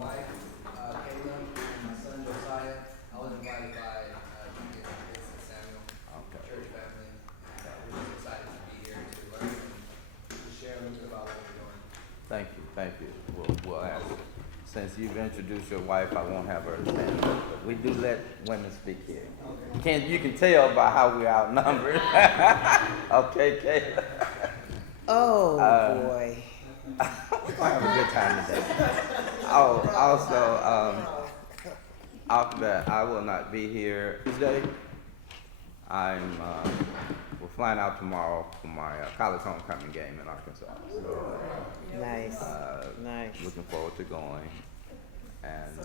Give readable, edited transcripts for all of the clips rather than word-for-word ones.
wife, Kayla, and my son Josiah. I was invited by Vince and Samuel, church family, and we're just excited to be here to learn and to share a little bit about what we're doing. Thank you, thank you. We'll ask. Since you've introduced your wife, I won't have her stand up, but we do let women speak here. You can tell by how we're outnumbered. Okay, Kayla. Oh, boy. We're gonna have a good time today. Oh, also, I will not be here Tuesday. We're flying out tomorrow for my college homecoming game in Arkansas. So, Nice, nice. looking forward to going. And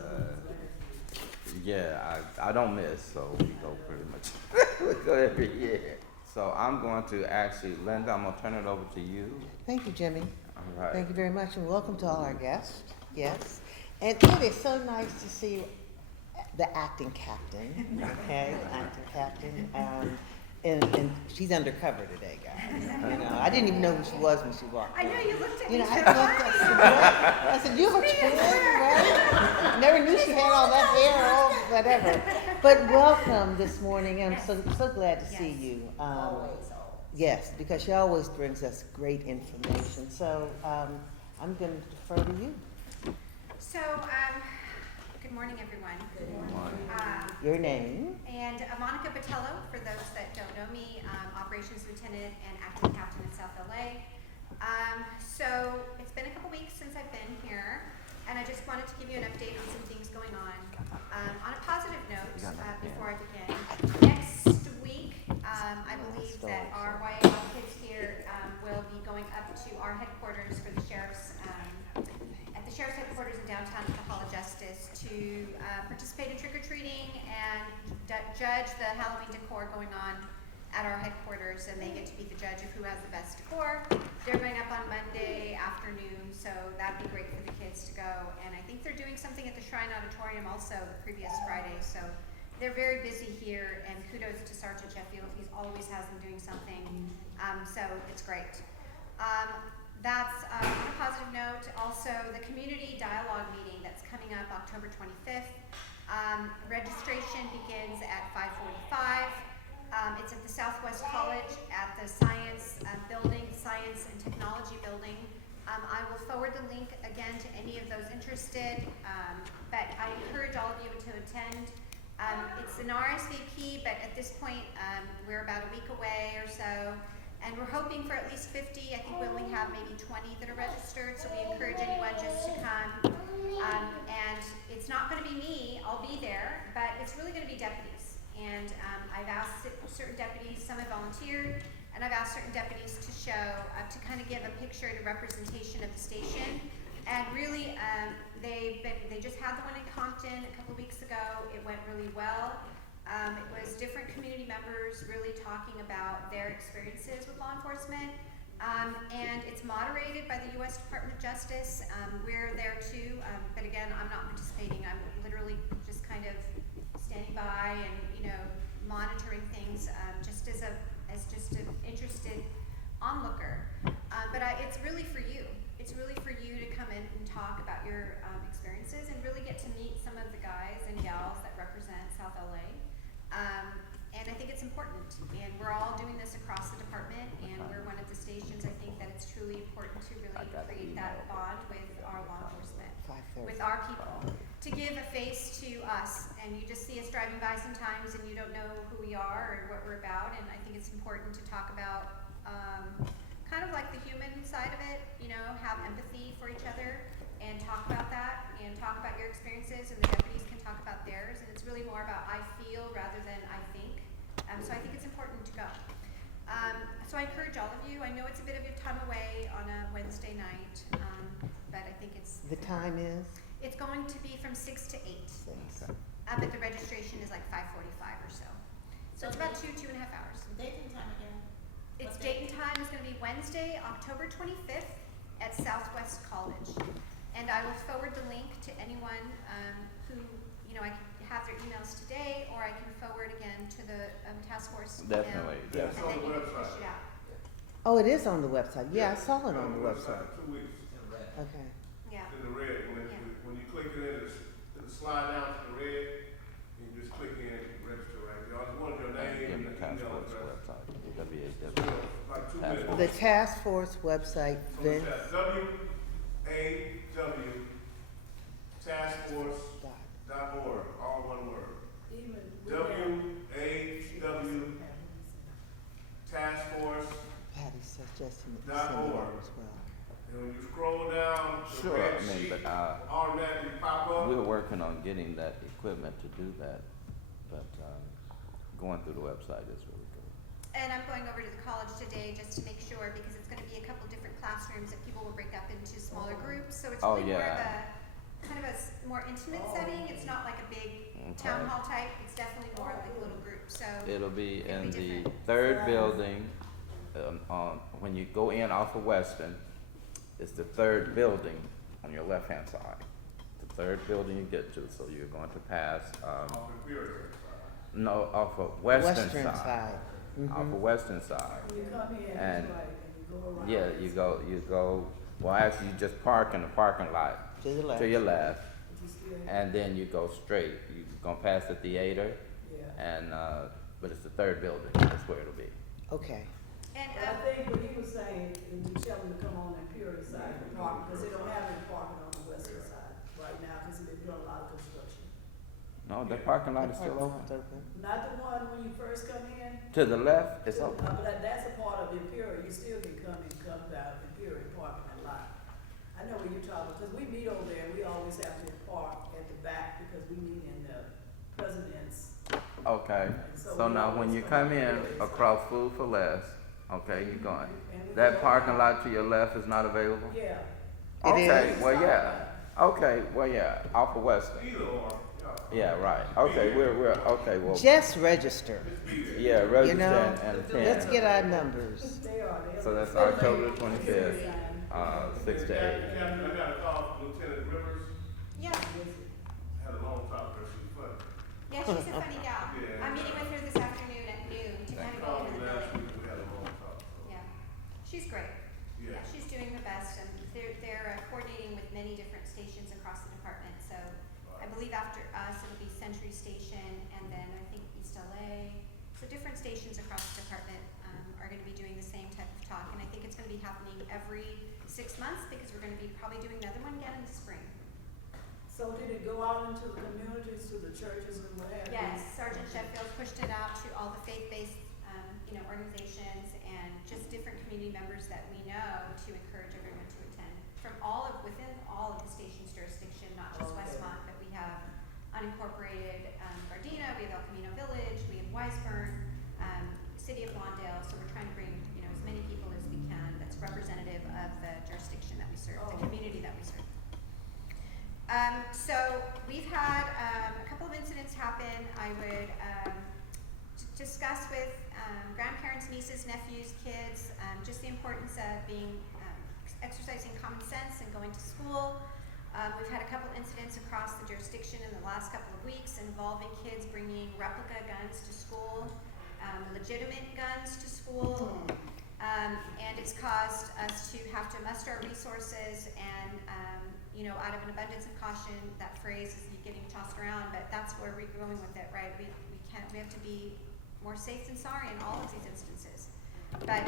yeah, I don't miss, so we go pretty much. We go every year. So I'm going to actually, Linda, I'm gonna turn it over to you. Thank you, Jimmy. All right. Thank you very much, and welcome to all our guests. Yes. And it is so nice to see the acting captain, okay, the acting captain. And she's undercover today, guys. You know, I didn't even know who she was when she walked in. I know you looked at You me know, so I looked funny. I said, you have a twin, right? Never knew she had all that hair, all whatever. But welcome this morning. I'm so glad to see you. Always. Yes, because she always brings us great information. So I'm going to defer to you. So, good morning, everyone. Good morning. Your name? And Monica Botello, for those that don't know me, Operations Lieutenant and Acting Captain in South LA. So, it's been a couple weeks since I've been here, and I just wanted to give you an update on some things going on. On a positive note, before I begin, next week, I believe that our YA kids here will be going up to our headquarters for the sheriff's, at the sheriff's headquarters in downtown at the Hall of Justice to participate in trick-or-treating and judge the Halloween decor going on at our headquarters, and they get to be the judge of who has the best decor. They're going up on Monday afternoon, so that'd be great for the kids to go. And I think they're doing something at the Shrine Auditorium also the previous Friday, so they're very busy here, and kudos to Sergeant Sheffield. He always has them doing something, so it's great. That's on a positive note. Also, the community dialogue meeting that's coming up October 25th. Registration begins at 5:45. It's at the Southwest College at the Science Building, Science and Technology Building. I will forward the link again to any of those interested, but I encourage all of you to attend. It's an RSVP, but at this point, we're about a week away or so, and we're hoping for at least 50. I think we only have maybe 20 that are registered, so we encourage anyone just to come. And it's not going to be me, I'll be there, but it's really going to be deputies. And I've asked certain deputies, some have volunteered, and I've asked certain deputies to show, to kind of give a picture and a representation of the station. And really, they just had the one in Compton a couple of weeks ago. It went really well. It was different community members really talking about their experiences with law enforcement. And it's moderated by the U.S. Department of Justice. We're there too, but again, I'm not participating. I'm literally just kind of standing by and, monitoring things, just as just an interested onlooker. But it's really for you. It's really for you to come in and talk about your experiences and really get to meet some of the guys and gals that represent South LA. And I think it's important. And we're all doing this across the department, and we're one of the stations. I think that it's truly important to really create that bond with our law enforcement, with our people, to give a face to us. And you just see us driving by sometimes and you don't know who we are or what we're about. And I think it's important to talk about kind of like the human side of it, have empathy for each other and talk about that and talk about your experiences, and the deputies can talk about theirs. And it's really more about I feel rather than I think. So I think it's important to go. So I encourage all of you. I know it's a bit of your time away on a Wednesday night, but I think it's... The time is? It's going to be from 6 to 8. Okay. But the registration is like 5:45 or so. So it's about 2.5 hours. Date and time again? Its date and time is going to be Wednesday, October 25th at Southwest College. And I will forward the link to anyone who, I can have their emails today, or I can forward again to the task force email. Definitely, And definitely. then you can push it out. Oh, it is on the website. Yeah, I saw it on the website. 2 weeks. In red. Okay. Yeah. In the red, when you click it in slide down to the red, and you just click in and register right there. I just wanted your name Give and them the your task email force address. website, You WAW. know, like 2 Task minutes. The task force website, So Vince. that's WAW taskforce.org, all one word. WAW taskforce. Patty suggesting that you send it out as well. And when you scroll down, the Sure, red I mean, sheet but, automatically pop up. we're working on getting that equipment to do that, but, going through the website is really good. And I'm going over to the college today just to make sure, because it's gonna be a couple different classrooms that people will break up into smaller groups, so it's Oh, really more of yeah. a, kind of a more intimate setting, it's not like a big town Okay. hall type, it's definitely more like little groups, so. It'll be It'll in be the different. third building, when you go in off of Weston, it's the third building on your left-hand side. The third building you get to, so you're going to pass, no, off of Western side. Off of Western side. You come in, And, right, and you go around. yeah, you go, well, actually, you just park in the parking lot To the left. to your left, But you still, and then you go straight. You're gonna pass the theater, yeah. and, but it's the third building, that's where it'll be. Okay. And, But I think what he was saying, is we tell them to come on the Imperial side and park, because they don't have any parking on the western side right now, because they're doing a lot of construction. No, the parking lot is still open. It's open. Not the one when you first come in. To the left, it's open. But that's a part of Imperial, you still can come out of Imperial parking lot. I know what you're talking, because we meet over there, and we always have to park at the back, because we meet in the president's. Okay, so now when you come in across Food for Less, okay, you're going. And we That go parking around. lot to your left is not available? Yeah. It Okay, is. well, yeah. Okay, well, yeah, off of Western. Either or, Yeah, right. Okay, we're, okay, well, Just register. yeah, register know, and Let's attend. get our numbers. They are. So that's October 25th, 6 to 8. Captain, I got a call from Lieutenant Rivers. yeah, Had a long talk with her, she was funny. yeah, she's a funny gal. Yeah. I'm meeting with her this afternoon at noon to kind She of go called over me the last building. week, we had a long talk, so, Yeah, she's great. yeah. She's doing her best, and they're coordinating with many different stations across the department, so I believe after us, it'll be Century Station, and then I think East LA. So different stations across the department, are gonna be doing the same type of talk, and I think it's gonna be happening every 6 months, because we're gonna be probably doing another one again in the spring. So did it go out into the communities, to the churches and what have you? Yes, Sergeant Sheffield pushed it out to all the faith-based, organizations and just different community members that we know to encourage everyone to attend from within all of the station's jurisdiction, not just Okay. Westmont, but we have unincorporated, Gardena, we have El Camino Village, we have Weisburn, City of Lawndale, so we're trying to bring, as many people as we can that's representative of the jurisdiction that we serve, the Oh. community that we serve. So we've had a couple of incidents happen. I would discuss with grandparents, nieces, nephews, kids, just the importance of exercising common sense and going to school. We've had a couple incidents across the jurisdiction in the last couple of weeks involving kids bringing replica guns to school, legitimate guns to school. And it's caused us to have to muster our resources and, out of an abundance of caution, that phrase is getting tossed around, but that's where we're going with it, right? We have to be more safe than sorry in all of these instances. But,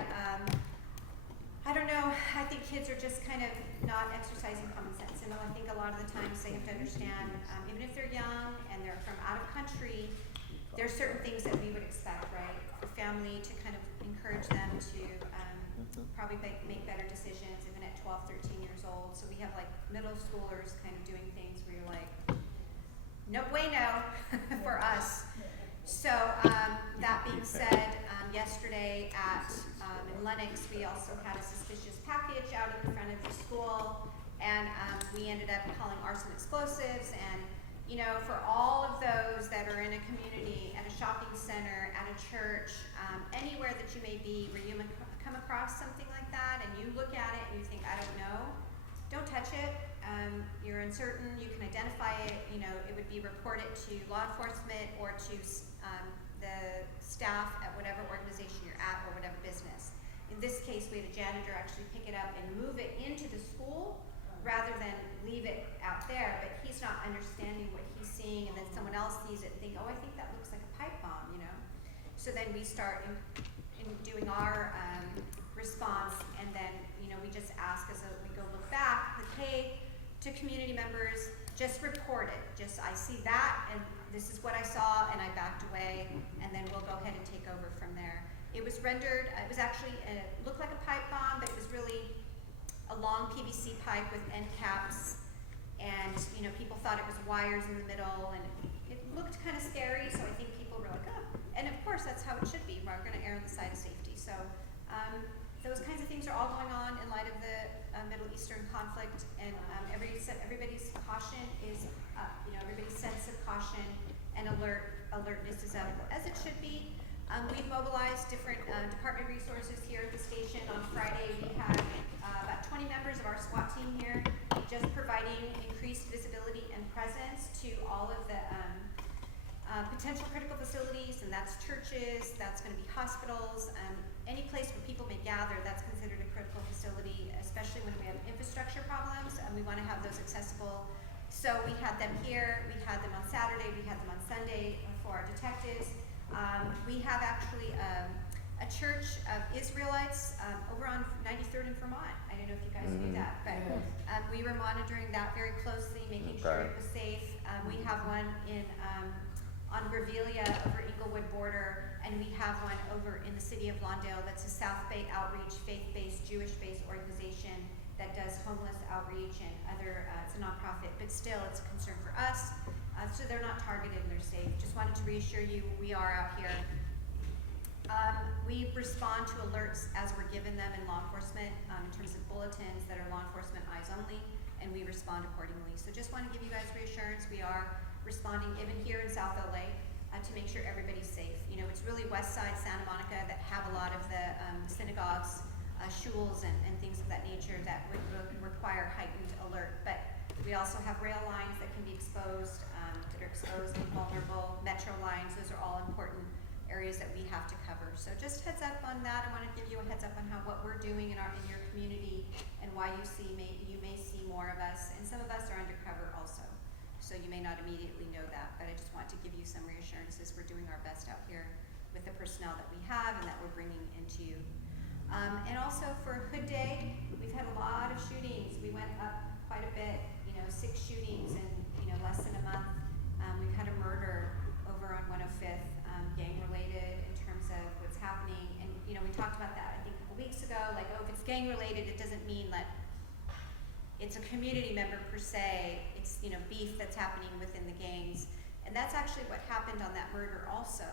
I don't know, I think kids are just kind of not exercising common sense. And I think a lot of the times they have to understand, even if they're young and they're from out of country, there are certain things that we would expect, right? For family to kind of encourage them to probably make better decisions even at 12, 13 years old. So we have like middle schoolers kind of doing things where you're like, no way no for us. So that being said, yesterday in Lenox, we also had a suspicious package out in front of the school, and we ended up calling arson explosives. And for all of those that are in a community, at a shopping center, at a church, anywhere that you may be, where you come across something like that, and you look at it and you think, I don't know, don't touch it. You're uncertain, you can identify it, it would be reported to law enforcement or to the staff at whatever organization you're at or whatever business. In this case, we had a janitor actually pick it up and move it into the school rather than leave it out there, but he's not understanding what he's seeing, and then someone else sees it and think, oh, I think that looks like a pipe bomb, you know? So then we start in doing our response, and then, you know, we just ask as we go look back, like, hey, to community members, just report it. Just, I see that, and this is what I saw, and I backed away, and then we'll go ahead and take over from there. It was rendered, it was actually, looked like a pipe bomb, but it was really a long PVC pipe with end caps, and, you know, people thought it was wires in the middle, and it looked kind of scary, so I think people were like, oh. And of course, that's how it should be. We're gonna err on the side of safety. So, those kinds of things are all going on in light of the Middle Eastern conflict, and everybody's caution is up. You know, everybody's sense of caution and alertness is up, as it should be. We've mobilized different department resources here at the station. On Friday, we had about 20 members of our SWAT team here, just providing increased visibility and presence to all of the potential critical facilities, and that's churches, that's going to be hospitals, any place where people may gather, that's considered a critical facility, especially when we have infrastructure problems, and we want to have those accessible. So we had them here, we had them on Saturday, we had them on Sunday for our detectives. We have actually a church of Israelites over on 93rd in Vermont. I don't know if you guys knew that, but we were monitoring that very closely, making sure it was safe. We have one on Grevillea over Inglewood border, and we have one over in the city of Lawndale that's a South Bay outreach, faith-based, Jewish-based organization that does homeless outreach and other, it's a nonprofit, but still it's a concern for us. So they're not targeted and they're safe. Just wanted to reassure you, we are out here. We respond to alerts as we're given them in law enforcement in terms of bulletins that are law enforcement eyes only, and we respond accordingly. So just want to give you guys reassurance. We are responding even here in South LA to make sure everybody's safe. You know, it's really West Side, Santa Monica that have a lot of the synagogues, shuls, and things of that nature that would require heightened alert. But we also have rail lines that can be exposed, that are exposed and vulnerable, metro lines. Those are all important areas that we have to cover. So just heads up on that. I want to give you a heads up on what we're doing in your community, and why you may see more of us. And some of us are undercover also, so you may not immediately know that. But I just want to give you some reassurances. We're doing our best out here with the personnel that we have and that we're bringing into you. And also for Hood Day, we've had a lot of shootings. We went up quite a bit. 6 shootings in less than a month. We've had a murder over on 105th, gang related in terms of what's happening. And we talked about that I think a couple weeks ago. Like, oh, if it's gang related, it doesn't mean that it's a community member per se. It's beef that's happening within the gangs. And that's actually what happened on that murder also.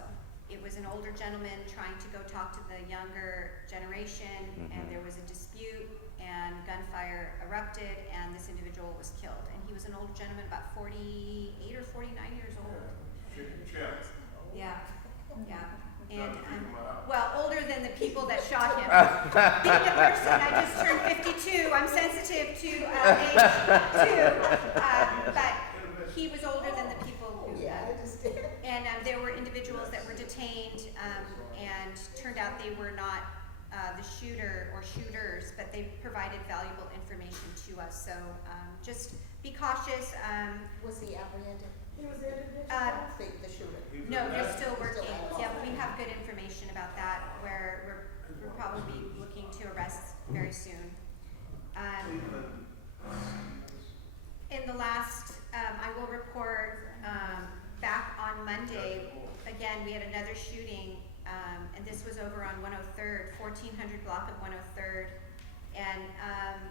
It was an older gentleman trying to go talk to the younger generation, and there was a dispute, and gunfire erupted, and this individual was killed. And he was an older gentleman, about 48 or 49 years old. Yeah. And well, older than the people that shot him. Being a person, I just turned 52. I'm sensitive to age too, but he was older than the people who. And there were individuals that were detained, and turned out they were not the shooter or shooters, but they provided valuable information to us. So just be cautious. Was he apprehended? He was in The shooter. No, they're still working. Yeah, but we have good information about that, where we're probably looking to arrest very soon. In the last, I will report back on Monday. Again, we had another shooting, and this was over on 103rd, 1400 block of 103rd, and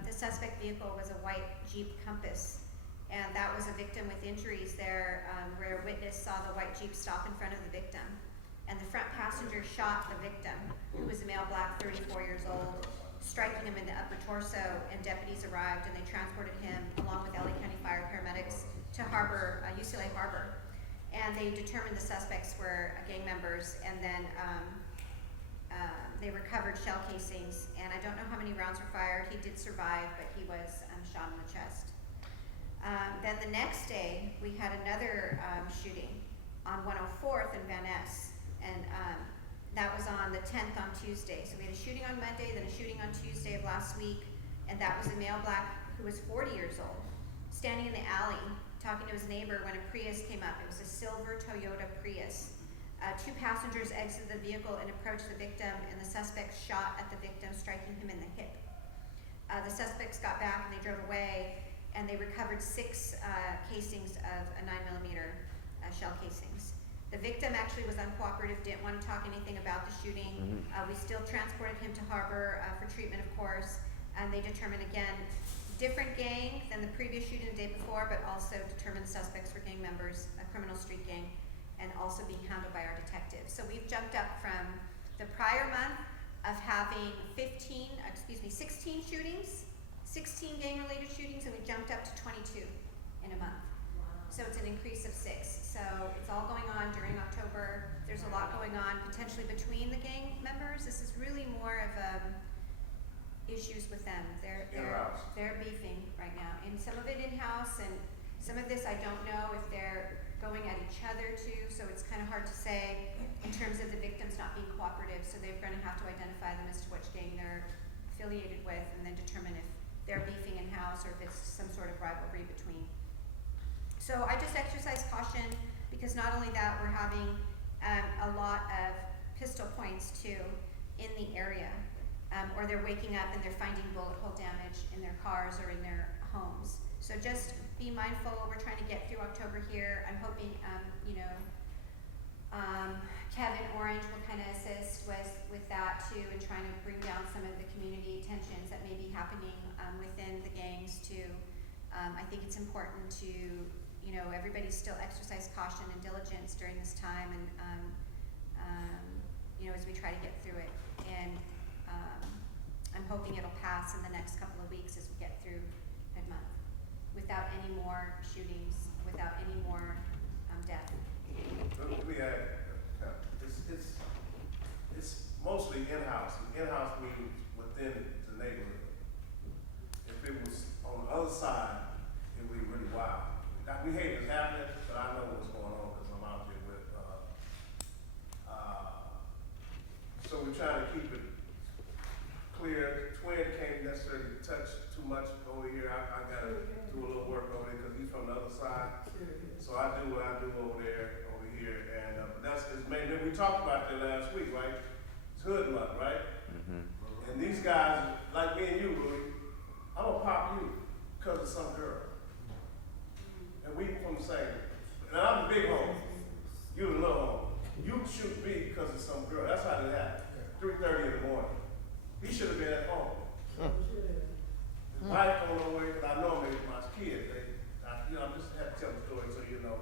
the suspect vehicle was a white Jeep Compass. And that was a victim with injuries there, where a witness saw the white Jeep stop in front of the victim. And the front passenger shot the victim, who was a male black, 34 years old, striking him in the upper torso, and deputies arrived and they transported him, along with LA County Fire paramedics, to UCLA Harbor. And they determined the suspects were gang members, and then they recovered shell casings. And I don't know how many rounds were fired. He did survive, but he was shot in the chest. Then the next day, we had another shooting on 104th in Van Ness, and that was on the 10th on Tuesday. So we had a shooting on Monday, then a shooting on Tuesday of last week, and that was a male black who was 40 years old, standing in the alley, talking to his neighbor when a Prius came up. It was a silver Toyota Prius. Two passengers exited the vehicle and approached the victim, and the suspect shot at the victim, striking him in the hip. The suspects got back and they drove away, and they recovered 6 casings of a 9mm shell casings. The victim actually was uncooperative, didn't want to talk anything about the shooting. We still transported him to Harbor for treatment, of course, and they determined, again, different gang than the previous shooting the day before, but also determined suspects were gang members, a criminal street gang, and also being handled by our detectives. So we've jumped up from the prior month of having 16 shootings, 16 gang-related shootings, and we jumped up to 22 in a month. So it's an increase of 6. So it's all going on during October. There's a lot going on potentially between the gang members. This is really more of issues with them. They're beefing right now, and some of it in-house, and some of this I don't know if they're going at each other too, so it's kind of hard to say in terms of the victims not being cooperative, so they're going to have to identify them as to which gang they're affiliated with, and then determine if they're beefing in-house or if it's some sort of rivalry between. So I just exercise caution, because not only that, we're having a lot of pistol points too in the area, or they're waking up and they're finding bullet hole damage in their cars or in their homes. So just be mindful. We're trying to get through October here. I'm hoping, Kevin Orange will kind of assist with that too, and trying to bring down some of the community tensions that may be happening within the gangs too. I think it's important to, everybody still exercise caution and diligence during this time, and as we try to get through it. And I'm hoping it'll pass in the next couple of weeks as we get through mid-month, without any more shootings, without any more death. We had, it's mostly in-house. In-house means within the neighborhood. If it was on the other side, it would be really wild. We hate it's happening, but I know what's going on because I'm out there with, so we're trying to keep it clear. Twin can't necessarily touch too much over here. I gotta do a little work over there because he's from the other side. So I do what I do over here, and that's maybe we talked about that last week, right? It's Hood Month, right? And these guys, like me and you, Louis, I'm gonna pop you because of some girl, and we from the same. And I'm the big home, you the little home. You shoot me because of some girl. That's how it happened. 3:30 in the morning. He should have been at home. His wife don't know where, because I know him, my kids. I just had to tell the story so you know.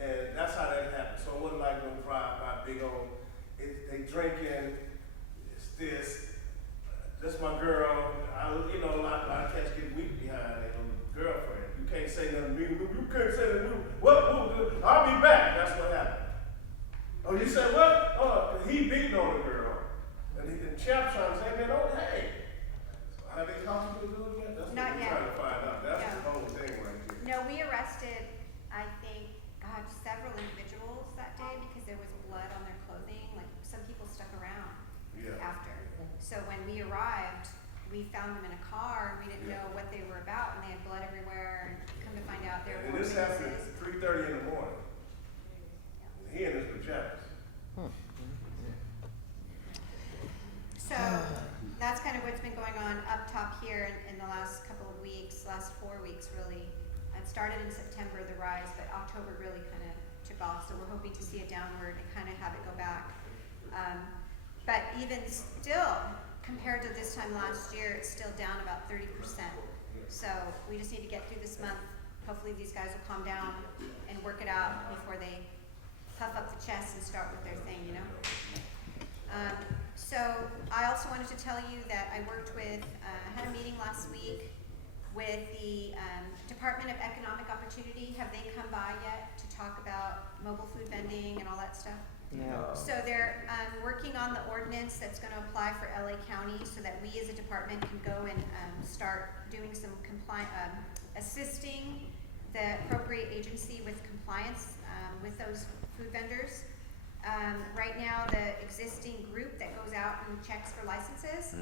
And that's how that happened. So it wasn't like no drive-by, big old, they drinking, it's this, that's my girl. A lot of cats get weak behind their girlfriend. You can't say nothing to me. You couldn't say nothing to me. I'll be back. That's what happened. Oh, you said what? Oh, he beating on the girl. And Champ trying to say, man, hey. Have they talked to the dude yet? That's Not what we're yet. trying to find out. That's No. the whole thing right here. No, we arrested, I think, several individuals that day because there was blood on their clothing. Like, some people stuck around after. So when we arrived, we found them in a car, and we didn't know what they were about, and they had blood everywhere, and come to find out they were And this happened witnesses. at 3:30 in the morning. And he in his pajamas. So that's kind of what's been going on up top here in the last couple of weeks, last 4 weeks really. It started in September, the rise, but October really kind of took off. So we're hoping to see a downward and kind of have it go back. But even still, compared to this time last year, it's still down about 30%. So we just need to get through this month. Hopefully these guys will calm down and work it out before they puff up the chest and start with their thing, So I also wanted to tell you that I worked with, had a meeting last week with the Department of Economic Opportunity. Have they come by yet to talk about mobile food vending and all that stuff? No. So they're working on the ordinance that's going to apply for LA County so that we as a department can go and start doing some assisting the appropriate agency with compliance with those food vendors. Right now, the existing group that goes out and checks for licenses,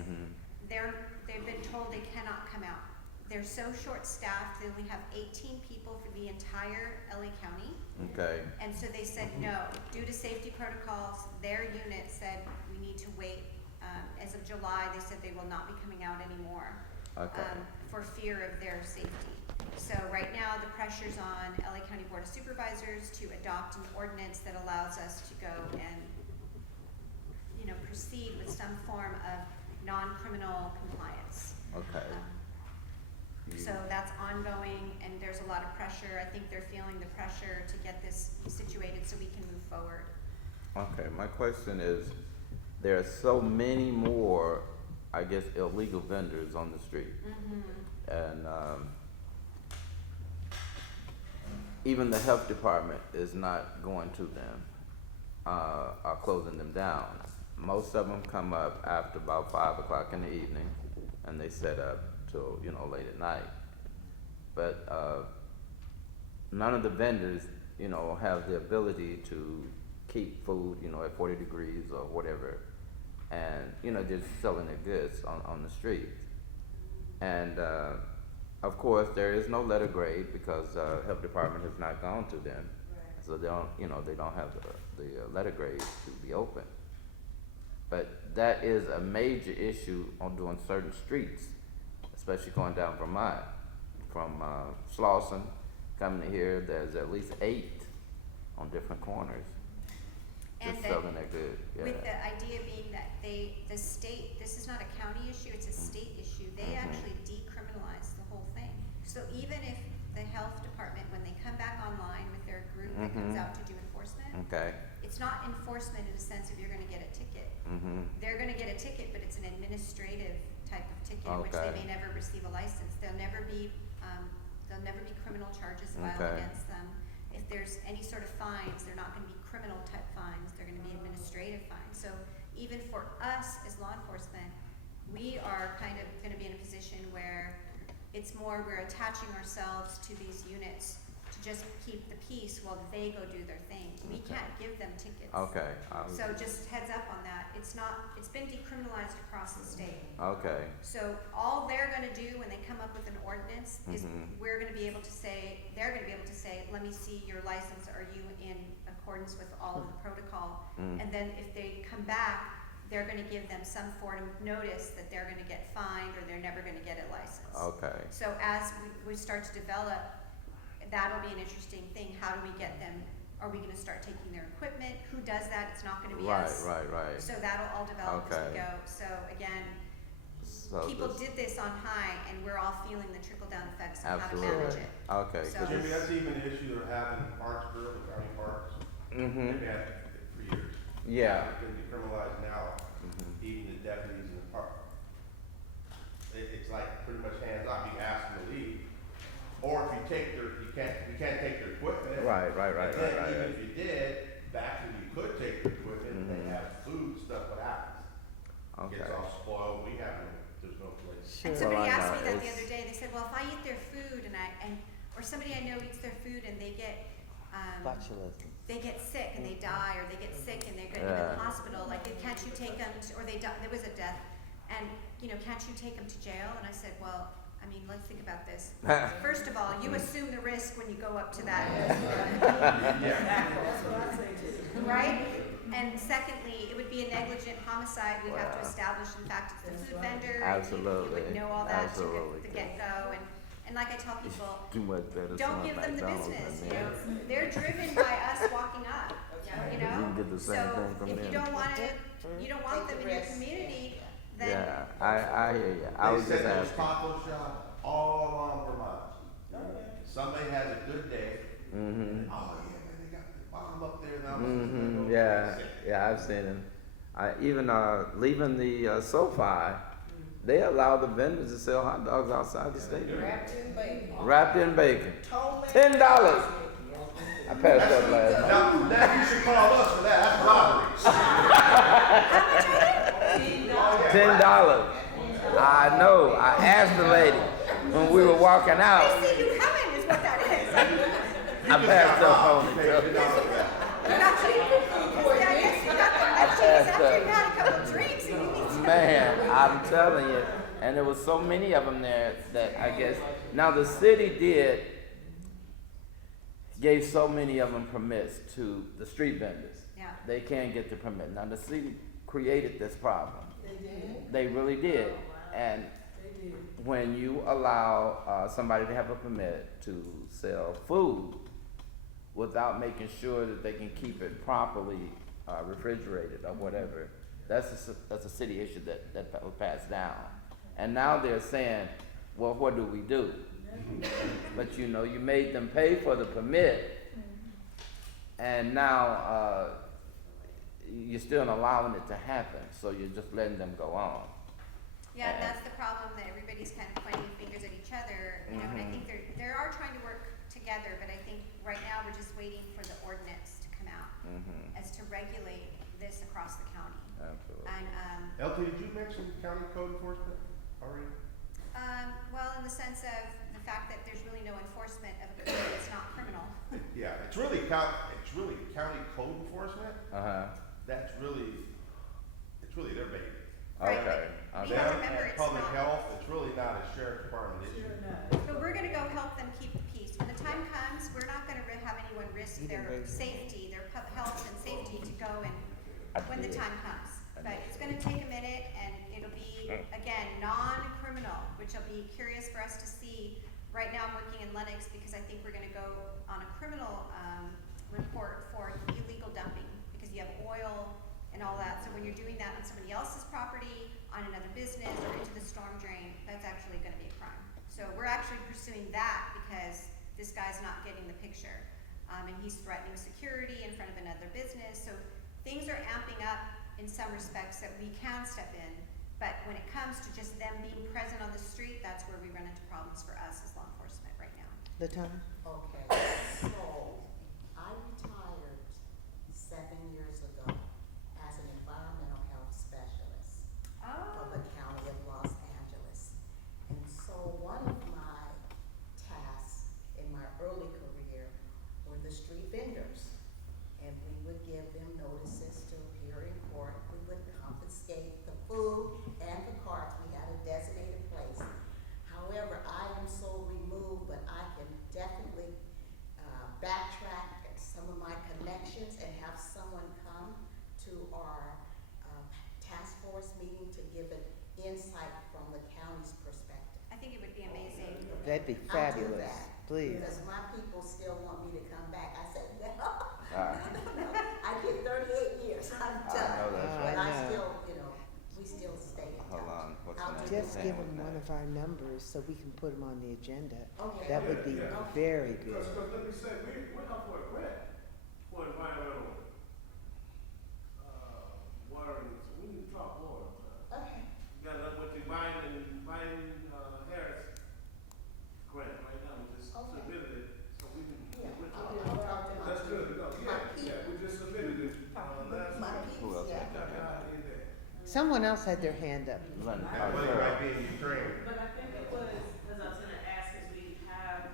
they've been told they cannot come out. They're so short-staffed, they only have 18 people for the entire LA County. Okay, And so they said no, due to safety protocols, their unit said we need to wait. As of July, they said they will not be coming out anymore. Okay. For fear of their safety. So right now, the pressure's on LA County Board of Supervisors to adopt an ordinance that allows us to go and, you know, proceed with some form of non-criminal compliance. okay. So that's ongoing, and there's a lot of pressure. I think they're feeling the pressure to get this situated so we can move forward. Okay, my question is, there are so many more, I guess, illegal vendors on the street. And even the health department is not going to them, are closing them down. Most of them come up after about 5 o'clock in the evening, and they set up till, you know, late at night. But none of the vendors, you know, have the ability to keep food, you know, at 40 degrees or whatever, and, you know, just selling their goods on the streets. And of course, there is no letter grade because health department has not gone to them, so they don't, you know, they don't have the letter grade to be open. But that is a major issue on doing certain streets, especially going down Vermont. From Slauson coming to here, there's at least 8 on different corners. And Just then selling their goods. Yeah. with the idea being that the state, this is not a county issue, it's a state issue. They actually decriminalize the whole thing. So even if the health department, when they come back online with their group that comes out to do enforcement, Okay. it's not enforcement in the sense of you're gonna get a ticket. They're gonna get a ticket, but it's an administrative type of ticket in which they Okay. may never receive a license. There'll never be criminal charges filed Okay. against them. If there's any sort of fines, they're not gonna be criminal type fines, they're gonna be administrative fines. So even for us as law enforcement, we are kind of gonna be in a position where it's more we're attaching ourselves to these units to just keep the peace while they go do their thing. We can't give them tickets. Okay. So just heads up on that. It's been decriminalized across the state. Okay. So all they're gonna do when they come up with an ordinance is they're gonna be able to say, let me see your license, are you in accordance with all of the protocol? And then if they come back, they're gonna give them some form of notice that they're gonna get fined or they're never gonna get a license. Okay. So as we start to develop, that'll be an interesting thing. How do we get them? Are we gonna start taking their equipment? Who does that? It's not gonna be us. Right. So that'll all develop as we Okay. go. So again, So people this- did this on high, and we're all feeling the trickle-down effects of how to Absolutely. manage it. Okay. So- 'cause Jimmy, it's- that's even an issue they're having in Parksville, the county parks. Mhm. They've had it for years. Yeah. It's been decriminalized now, even the deputies in the park. It's like pretty much hands off, you ask them to leave. Or if you take you can't take their equipment. Right. And then even if you did, back when you could take their equipment, they have food, stuff, what happens? Okay. Gets all spoiled, there's no place. And Well, somebody I asked know, me that the it's- other day. They said, well, if I eat their food or somebody I know eats their food and they get, Botulism. they get sick and they die, or they get sick and they're gonna be in the hospital, like, can't you take them, or they die, there was a death, and, you know, can't you take them to jail? And I said, well, I mean, let's think about this. First of all, you assume the risk when you go up to that, That's what I say too. right? And secondly, it would be a negligent homicide. We'd have to establish, in fact, it's the food vendor. and You Absolutely. would know all that Absolutely. to the get-go, and like I tell people, Too much better. don't give them the business, you know, they're driven by us walking up, you know? You can get the same thing from So if them. you don't want them in your community, then. Yeah, I hear you. I was They just said there's asking. taco shops all along Vermont. Somebody has a good day. Oh, yeah, man, they got the bomb up there now. Yeah, I've seen them. Even leaving the SoFi, they allow the vendors to sell hot dogs outside the stadium. Wrapped in bacon. $10. I passed up last night. Now you should call us for that, that's robbery. $10. I know. I asked the lady when we were walking out. I see you coming is what that is. I passed up on it. I guess you got the munchies after you had a couple of drinks and you need to. Man, I'm telling you. And there was so many of them there that I guess, now the city did gave so many of them permits to the street vendors. Yeah. They can't get the permit. Now the city created this problem. They did. They really did. Oh, wow. And They did. when you allow somebody to have a permit to sell food without making sure that they can keep it properly refrigerated or whatever, that's a city issue that was passed down. And now they're saying, well, what do we do? But you know, you made them pay for the permit, and now you're still allowing it to happen, so you're just letting them go on. Yeah, and that's the problem, that everybody's kind of pointing fingers at each other, you know, and I think they are trying to work together, but I think right now we're just waiting for the ordinance to come out as to regulate this across the county. Absolutely. And, LT, did you mention county code enforcement already? well, in the sense of the fact that there's really no enforcement of a code that's not criminal. Yeah, it's really county code enforcement. That's really, it's really their baby. Right, Okay. but we Them have to remember and it's public not. health, it's really not a sheriff department issue. Sure enough. But we're gonna go help them keep the peace. When the time comes, we're not gonna have anyone risk their safety, their health and safety to go and, when the time comes. But it's gonna take a minute, and it'll be, again, non-criminal, which I'll be curious for us to see. Right now, I'm working in Lenox because I think we're gonna go on a criminal, report for illegal dumping, because you have oil and all that. So when you're doing that on somebody else's property, on another business, or into the storm drain, that's actually gonna be a crime. So we're actually pursuing that because this guy's not getting the picture. And he's threatening security in front of another business. So things are amping up in some respects that we can step in. But when it comes to just them being present on the street, that's where we run into problems for us as law enforcement right now. Latanya? Okay, so I retired 7 years ago as an environmental health specialist for the county of Los Angeles. And so one of my tasks in my early career were the street vendors. And we would give them notices to appear in court. We would confiscate the food and the carts. We had a designated place. However, I am so removed, but I can definitely backtrack some of my connections and have someone come to our task force meeting to give an insight from the county's perspective. I think it would be amazing. That'd be I'll do fabulous, that, please. Because my people still want me to come back. I said, no, Ah. no. I did 38 years, I'm I done. know that's But right. I still, we still stay in touch. Hold on, what's the I'll name? do Just that. give them one of our numbers so we can put them on the agenda. Okay. That would be Yeah. very good. Because let me say, we're up for a grant for environmental, watering, so we need to talk more. Okay. We got enough with the Biden, Harris grant right now, we just Okay. submitted it, so we can, Yeah, we're I'll talking. talk to my That's good, no, my yeah, we just submitted it, last My week. Who else? peeps, yeah. Got out in there. Someone else had their hand up. London. That money might be in Ukraine. But I think it was, because I was gonna ask, because we have,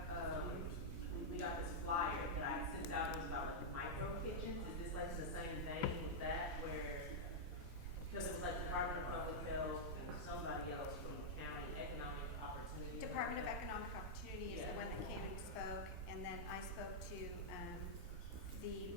we got this flyer that I sent out, it was about like micro kitchens, is this like the same thing with that, where, because it was like Department of Public Health and somebody else from the county, Economic Opportunity. Department of Economic Opportunity is the Yeah. one that came and spoke, and then I spoke to, the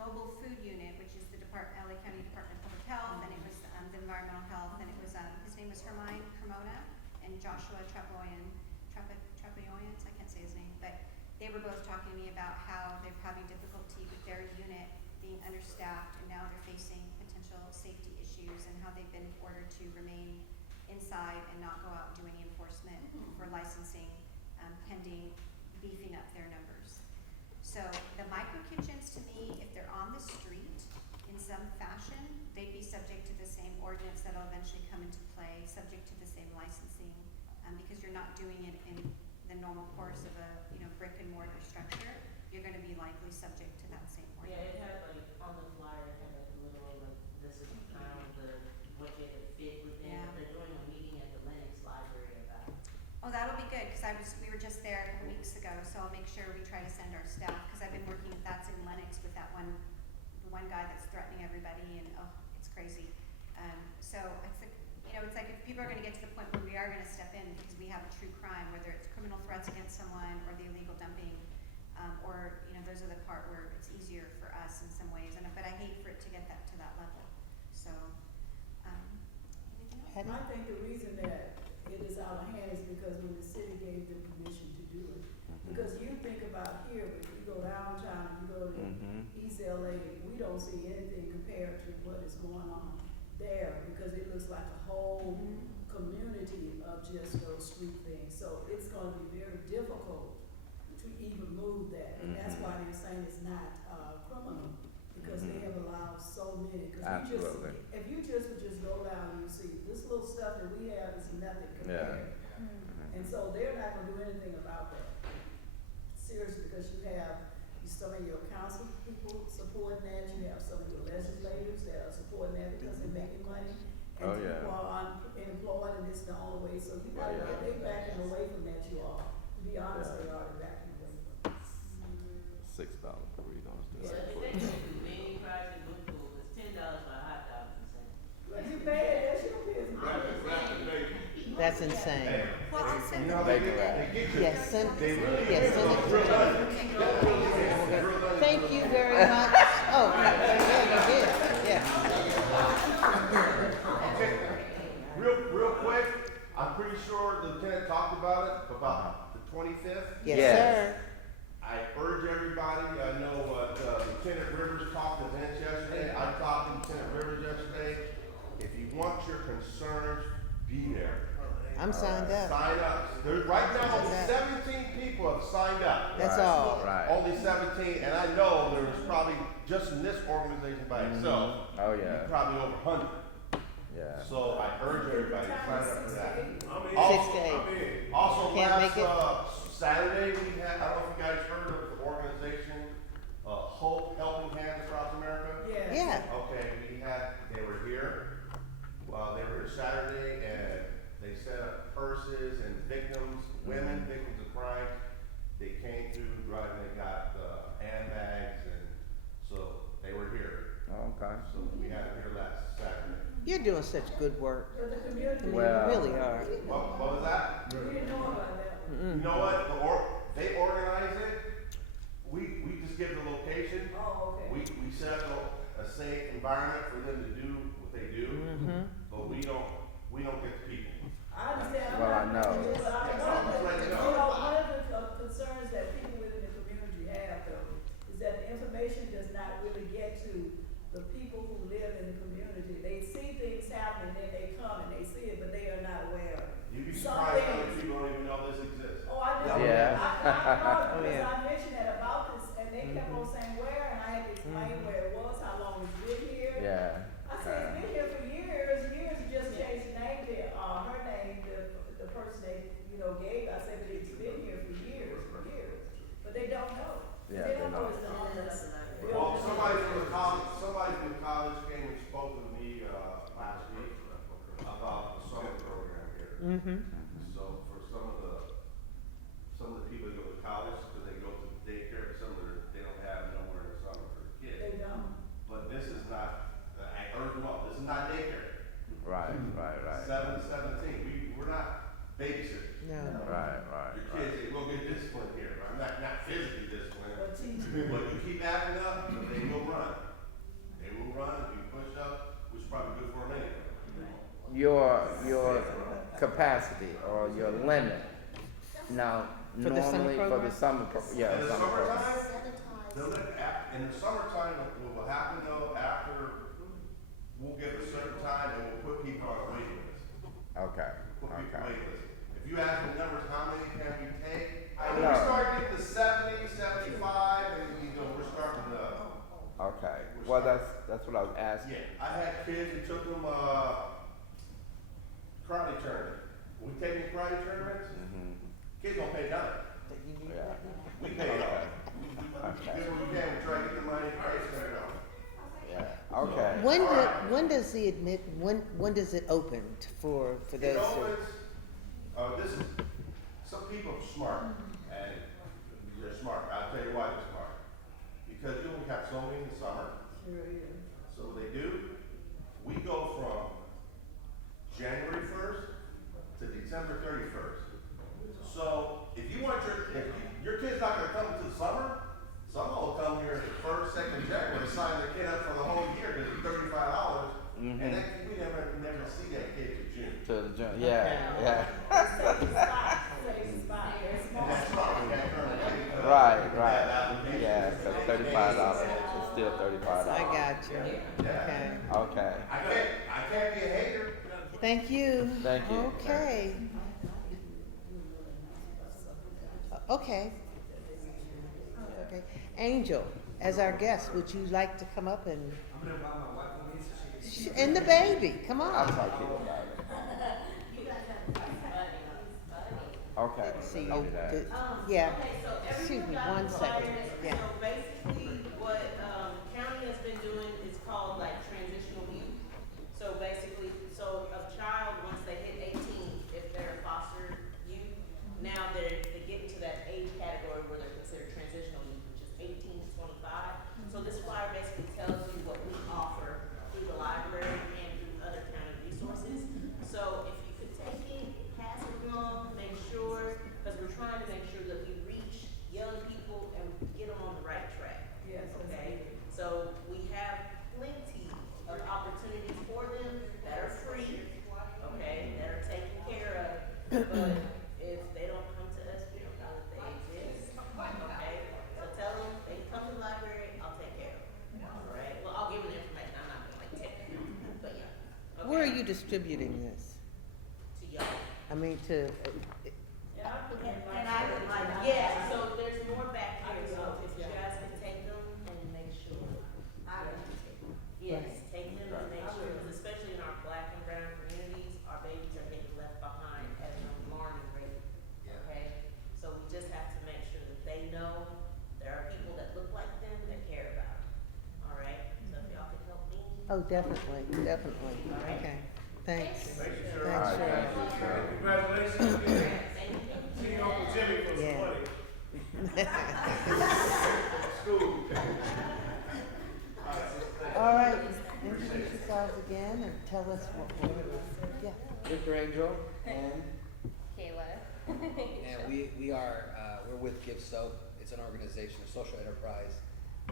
mobile food unit, which is the LA County Department of Public Health, and it was, the environmental health, and it was, his name was Cremona, and Joshua Trapoyans, I can't say his name, but they were both talking to me about how they're having difficulty with their unit being understaffed, and now they're facing potential safety issues, and how they've been ordered to remain inside and not go out and do any enforcement for licensing, pending beefing up their numbers. So the micro kitchens, to me, if they're on the street in some fashion, they'd be subject to the same ordinance that'll eventually come into play, subject to the same licensing, because you're not doing it in the normal course of a, brick and mortar structure. You're gonna be likely subject to that same Yeah, ordinance. it had like, on the flyer, it had like a little, like, this is kind of what they would fit within, Yeah. but they're doing a meeting at the Lenox Library about it. Oh, that'll be good, cause we were just there a couple weeks ago, so I'll make sure we try to send our staff, cause I've been working, that's in Lenox with that the one guy that's threatening everybody, and it's crazy. So it's like if people are gonna get to the point where we are gonna step in because we have a true crime, whether it's criminal threats against someone or the illegal dumping, about here, but if you go downtown, you go to East LA, we don't see anything compared to what is going on there, because it looks like a whole community of just those street things. So it's gonna be very difficult to even move that, and that's why they're saying it's not, criminal, because they have allowed so many. 'Cause Absolutely. if you just would just go down and you see, this little stuff that we have is nothing compared. And so they're not gonna do anything about that. Seriously, because you have some of your council people supporting that, you have some of your legislators that are supporting that because they're making money. And Oh, yeah. people are unemployed, and it's the only way, so you gotta, Oh, yeah. they backing away from that, you all. To be honest, Yeah. they are backing away from it. $6 burritos. So if they can do mini fries and blue pool, it's $10 for a hot dog, I'm saying. But you pay, that's your business. That's insane. Well, I'll send You know, Make they it right. get you. Yes, send, They really yes, send it to real me. onions. Thank you very much. Oh, yeah, you did, yeah. Okay, real quick, I'm pretty sure the lieutenant talked about it, about the 25th. Yes, Yes. sir. I urge everybody, I know what Lieutenant Rivers talked to Vince yesterday, I talked to Lieutenant Rivers yesterday. If you want your concerns, be there. I'm signed up. Sign up. There's right now only 17 people have signed up. That's Right. all. Right. Only 17, and I know there was probably, just in this organization by itself, Oh, yeah. probably over 100. Yeah. So I urge everybody to sign up for that. I'm in. 6 to 8. Also, Can't last make it? Saturday, we had, I don't know if you guys heard of the organization, Hope Helping Hands Across America? Yeah. Okay, they were here, they were here Saturday, and they set up purses and victims, women, victims of crime. They came through, driving, they got, handbags, and so they were here. Okay. So we had them here last Saturday. You're doing such good work. For the community, You Well- really are. What was that? we didn't know about that one. You know what, they organize it, we just give the location, Oh, okay. we set up a safe environment for them to do what they do, but we don't get the people. I understand. Well, I know. But Let you know. one of the concerns that people within the community have though, is that the information does not really get to the people who live in the community. They see things happening, then they come and they see it, but they are not aware of it. You'd be Some surprised how many things- people don't even know this exists. Oh, I know. Yeah. I know, Oh, because yeah. I mentioned that about this, and they kept on saying where, and I had to explain where it was, how long it's been here. Yeah. I said, it's been here for years, it just changed the name there, her name, the person they, gave, I said, but it's been here for years, but they don't know. Yeah, They don't they know don't. it's the honest. Well, somebody from the college came and spoke with me, last week about the summer program here. So for some of the people that go to college, because they go to daycare, they don't have nowhere in the summer for the kids. They don't. But this is not, I urge them all, this is not daycare. Right. 7 to 17, we're not babysitters. No. Right. Your kids, they will get disciplined here, but I'm not physically disciplined. But teaching. But you keep acting up, they will run. They will run, if you push up, which is probably good for them anyway. Your capacity or your limit. Now, For the summer normally for program? the summer, yeah, In the summer program. summertime, in the summertime, what will happen though, after, we'll give a certain time and we'll put people on a waiting list. Okay. Put people on a Okay. waiting list. If you ask the numbers, how many can we take? When No. we start getting to 70, 75, and we're starting to, Okay. Well, that's what I was asking. yeah, I had kids who took them, karate tournament. We taking karate tournaments, kids don't pay nothing. Yeah. We pay it all. Okay. Because we can, we try to get the money, price, spend it all. Yeah. Okay. When does the when does it open for It those opens, this is, some people are smart, and they're smart, I'll tell you why they're smart. Because you only have so many in the summer, Sure is. so what they do, we go from January 1st to December 31st. So, if your kid's not gonna come to the summer, some will come here the 1st, 2nd, January, sign their kid up for the whole year, because it's $35, and then we never see that kid till June. To the gym. Yeah. Save the spot, save the spot. It's And that's small. why we got current. Right. right. Yeah, so $35. It's still $35. I got you. Okay. Okay. I can't be a hater. Thank you. Thank you. Okay. Okay. Okay. Angel, as our guest, would you like to come up and? I'm gonna invite my wife with me so she can. And the baby, come I'll on. talk to you about it. Okay. See, I'll do that. yeah. Okay, so Excuse me, everyone got one second. flyers. Yeah. So basically, what, county has been doing is called like transitional youth. So basically, so a child, once they hit 18, if they're a foster youth, now they get into that age category where they're considered transitional youth, which is 18 to 25. So this flyer basically tells you what we offer through the library and through other county resources. So if you could take it, pass it along, make sure, because we're trying to make sure that we reach young people and get them on the right track. Yes, Okay, so we have plenty of opportunities for them that are free, okay, that are taken care of. But if they don't come to us, we don't know that they exist, okay? So tell them, they can come to the library, I'll take care of them, all right? Well, I'll give them the information, I'm not gonna like take them, but yeah. Okay? Where are you distributing this? To y'all. I mean, to, And I would like. Yeah, so there's more back here, so if you guys can take them and make sure. I would take them. Yes, take them and make sure, because especially in our black and brown communities, our babies are getting left behind at an alarming rate, Yeah. okay? So we just have to make sure that they know there are people that look like them that care about them, all right? So if y'all can help me. oh, definitely, definitely. Okay. Thanks. Thank you, sir. Thanks, All right, Cheryl. thank you, sir. Congratulations again. See you, Uncle Jimmy, for some Yeah. money. School. All right, introduce yourselves again and tell us yeah. Victor Angel and Kayla. we are we're with Give Soap. It's an organization, a social enterprise.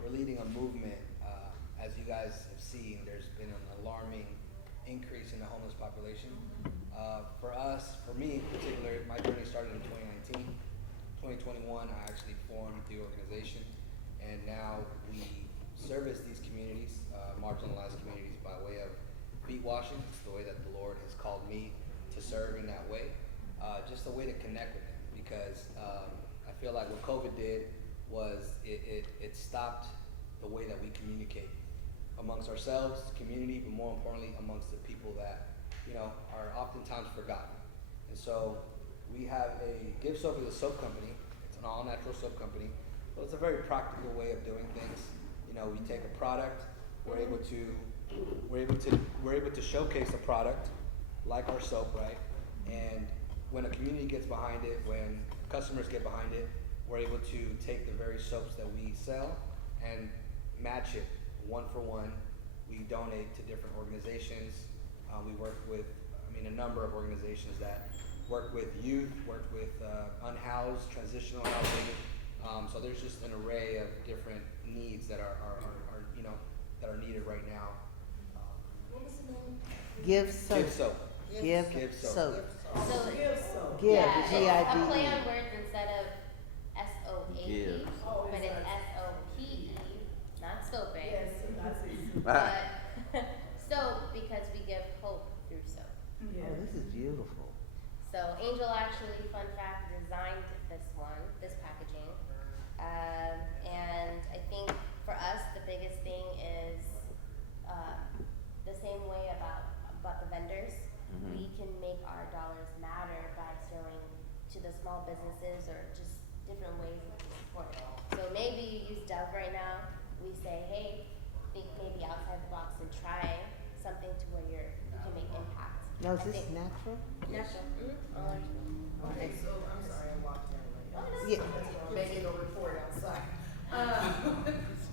We're leading a movement. As you guys have seen, there's been an alarming increase in the homeless population. For us, for me in particular, my journey started in 2019. 2021, I actually formed the organization, and now we service these communities, marginalized communities, by way of feet washing. It's the way that the Lord has called me to serve in that way. Just a way to connect with them, because I feel like what COVID did was it stopped the way that we communicate amongst ourselves, community, but more importantly amongst the people that, you know, are oftentimes forgotten. And so we have Give Soap is a soap company. It's an all-natural soap company. So it's a very practical way of doing things. You know, we take a product, we're able to showcase a product like our soap, right? And when a community gets behind it, when customers get behind it, we're able to take the very soaps that we sell and match it one for one. We donate to different organizations. We work with, a number of organizations that work with youth, work with unhoused, transitional housing. So there's just an array of different needs that are that are needed right now. What was the name? Give soap. Give Soap. Give Give soap. soap. So, Give, yeah, it's a G-I-V-E. play on words instead of S-O-A-P, Give. Oh, but it's it's S-O-P-E, not soaping. Yes, I see. But soap, because we give hope through soap. Oh, this is beautiful. So Angel actually, fun fact, designed this packaging. And I think for us, the biggest thing is the same way about the vendors. Mhm. We can make our dollars matter by selling to the small businesses or just different ways of support. So maybe you use Dove right now. We say, hey, think maybe outside the box and try something to where you can make impact. Now, is I this think- natural? Natural. Mm-hmm. Okay. So, I'm sorry, I walked in late. Oh, no. Yeah. Making a report outside.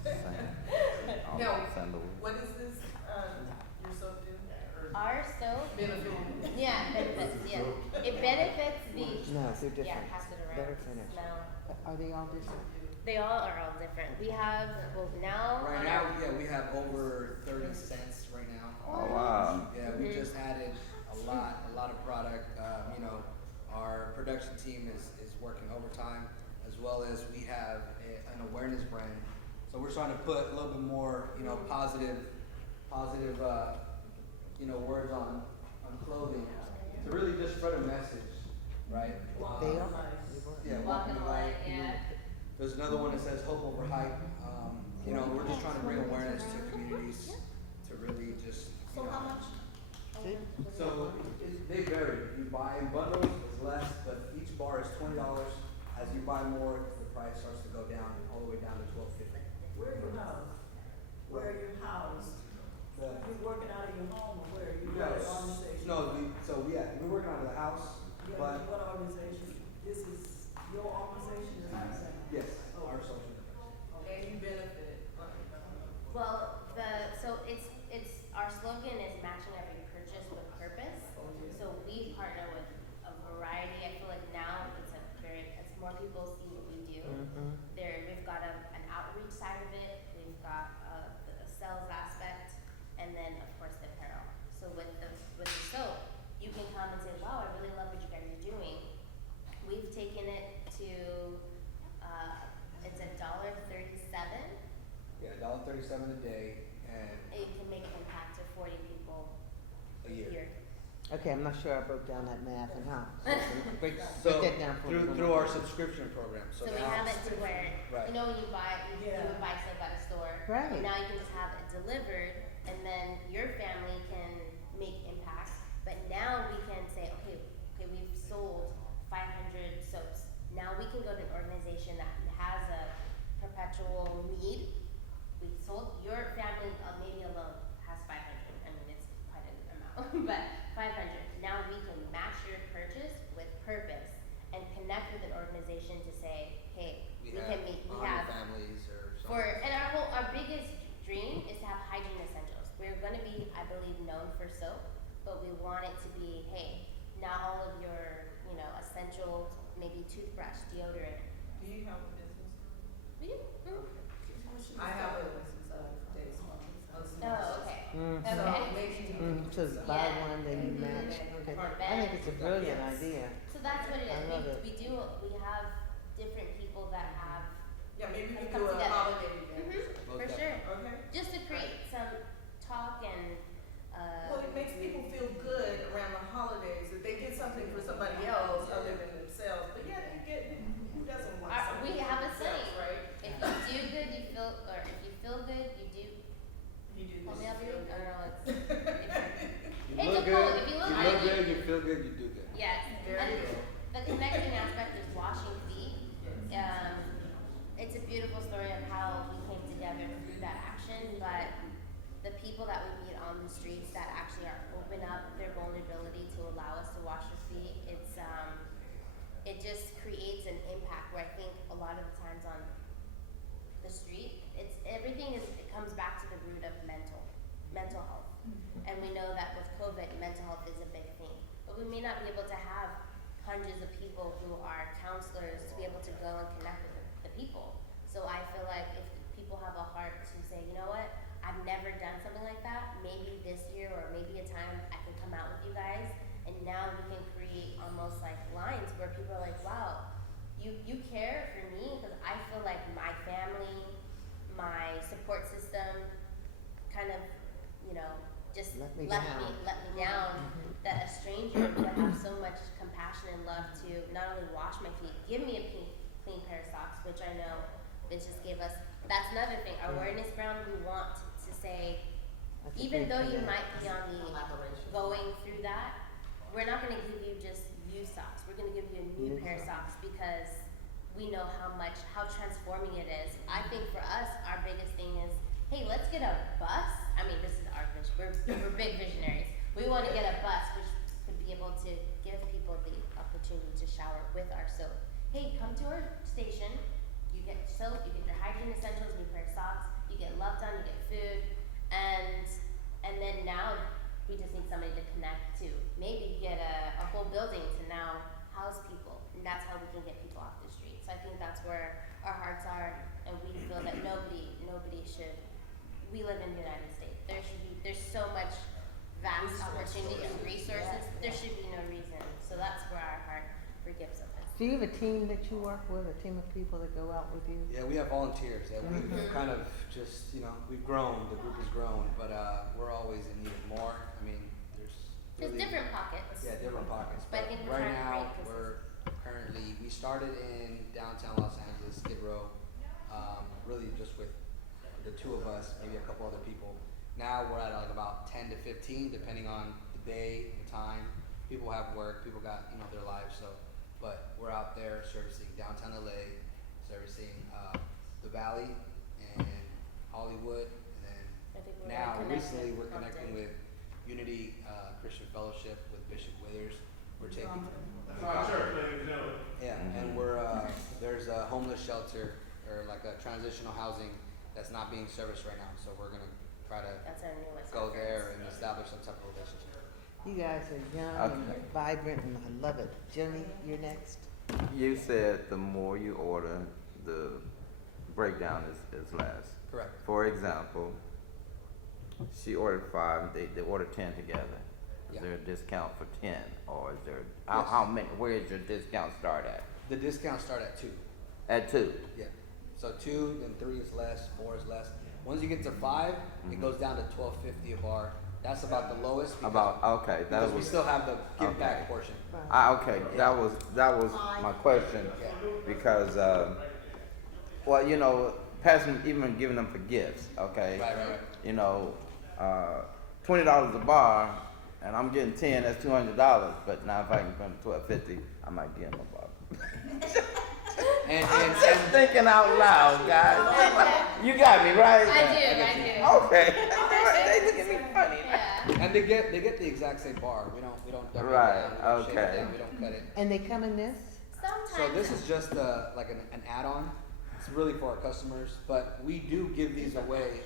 Sandal. No, Sandal. what is this, your soap do? Or Our soap, benefit? yeah, benefits, yeah. It benefits the, No, they're different. yeah, pass it around, Better finish. smell. Are they all different? They all are all different. We have, well, now. Right on now, our- yeah, we have over 30 cents right now. Oh, wow. Yeah, we just added a lot of product. Our production team is working overtime as as well as we have an awareness brand. So we're trying to put a little bit more, positive, words on clothing to really just spread a message, right? They are. Yeah, Walking the light, yeah. There's another one that says hope over hype. We're just trying to bring awareness to communities to really just. So how much? So they vary. If you buy in bundles, it's less, but each bar is $20. As you buy more, the price starts to go down all the way down to $12.50. Where are you housed? Where are you housed? You working out of your home or where are you? Yes. What organization? We're working out of the house, Yeah, but what organization? This is your organization, is that saying? yes, our social network. And you benefit. Well, so it's our slogan is matching every purchase with purpose. So we partner with a variety. I feel like now as more people see what we do, we've got an outreach side of it. We've got the sales aspect, and then of course the apparel. So with the soap, you can come and say, "Wow, I really love what you guys are doing." We've taken it to it's $1.37. Yeah, $1.37 a day, and It can make an impact to 40 people a year. Okay, I'm not sure I broke down that math and how. Break So that down for me. through our subscription program. So we now- have it to where, Right. when you would buy stuff at a store. Right. Now you can just have it delivered, and then your family can make impact. But now we can say, okay, we've sold 500 soaps. Now we can go to an organization that has a perpetual need. We sold your family, maybe alone has 500. I mean, it's quite an amount, but 500. Now we can match your purchase with purpose and connect with an organization to say, hey, we can meet. We have families or something. and our biggest dream is to have hygiene essentials. We're going to be, I believe, known for soap, but we want it to be, hey, not all of your, essentials, maybe toothbrush, deodorant. Do you have a business? We do. I have a day spa. Oh, okay. Mhm. So Okay. maybe. So buy Yeah. one, then you match. Okay. I think it's a brilliant idea. So that's what it I is. love it. We have different people that have, Yeah, maybe we Come do a together. holiday event. for Okay. sure, Okay? just to create some talk and, Well, it makes people feel good around the holidays if they get something for somebody else other than themselves. But yeah, you get, who doesn't want something? we have a for themselves, saying, right? if you do good, if you feel good, you do. You do Help this. me out, baby. I don't know. You It's look a good. quote. If you look you good, look good. You feel good. You do good. Yes. Very And good. the connecting aspect is washing feet. It's a beautiful story of how we came together through that action, but the people that we meet on the streets that actually open up their vulnerability to allow us to wash their feet, it just creates an impact where I think a lot of the times on the street, it comes back to the root of mental health. And we know that with COVID, mental health is a big thing. But we may not be able to have hundreds of people who are counselors to be able to go and connect with the people. So I feel like if people have a heart to say, you know what, I've never done something like that, maybe this year or maybe a time I can come out with you guys, and now we can create almost like lines where people are like, wow, you care for me, because I feel like my family, my support system kind of, just Let me let down. me down, that a stranger would have so much compassion and love to not only wash my feet, give me a clean pair of socks, which I know Vince just gave us. That's another thing, our awareness ground, we want to say, That's a even big though you connect. might be on the Collaboration. going through that, we're not gonna give you just used socks, we're gonna give you a new New pair of socks, because we know how transforming it is. I think for us, our biggest thing is, hey, let's get a bus. I mean, this is our vision, we're big visionaries. We wanna get a bus which could be able to give people the opportunity to shower with our soap. Hey, come to our station, you get soap, you get your hygiene essentials, new pair of socks, you get loved on, you get food, and then now we just need somebody to connect to. Maybe get a whole building to now house people, and that's how we can get people off the street. So I think that's where our hearts are, and we feel that nobody should. We live in the United States. There's so much vast opportunity and resources. There should be no reason. So that's where our heart forgives us. Do you have a team that you work with, a team of people that go out with you? Yeah, we have volunteers that we've kind of just, we've grown, the group has grown, but we're always in need of more. I mean, there's really, different pockets. yeah, different pockets. But I think we're right trying to now, create we started in downtown Los Angeles, Skid Row, really just with the two of us, maybe a couple other people. Now we're at like about 10 to 15, depending on the day, the time. People have work, people got, their lives, so. But we're out there servicing downtown LA, servicing the Valley and Hollywood, and then I think we're now connected recently we're with connecting with Unity Christian Fellowship with Bishop Withers. We're taking That's our church, ladies and gentlemen. yeah, and we're there's a homeless shelter or like a transitional housing that's not being serviced right now, so we're gonna try to That's our newest. go efforts. there and establish some type of relationship. You guys are young and Okay. vibrant, and I love it. Jimmy, you're next. You said the more you order, the breakdown is less. Correct. For example, she ordered 5, they ordered 10 together. Is Yeah. there a discount for 10, or is there, Yes. how many, where is your discount start at? The discounts start at 2. At 2? Yeah. So 2, then 3 is less, 4 is less. Once you get to 5, it goes down to $12.50 a bar. That's about the lowest. Okay, that because we was, still have the give okay. back portion. okay, that was my question, because, well, passing, even giving them for gifts, okay? Right. $20 a bar, and I'm getting 10, that's $200, but now if I can put $12.50, I might give them a bar. And Just thinking out loud, guys. You got me, right? I do. Okay. They look at me funny. Yeah. and they get the exact same bar. We don't dumb Right, it down, we don't shave it okay. down, we don't cut it. And they come in this? Sometimes. So this is just like an add-on. It's really for our customers, but we do give these away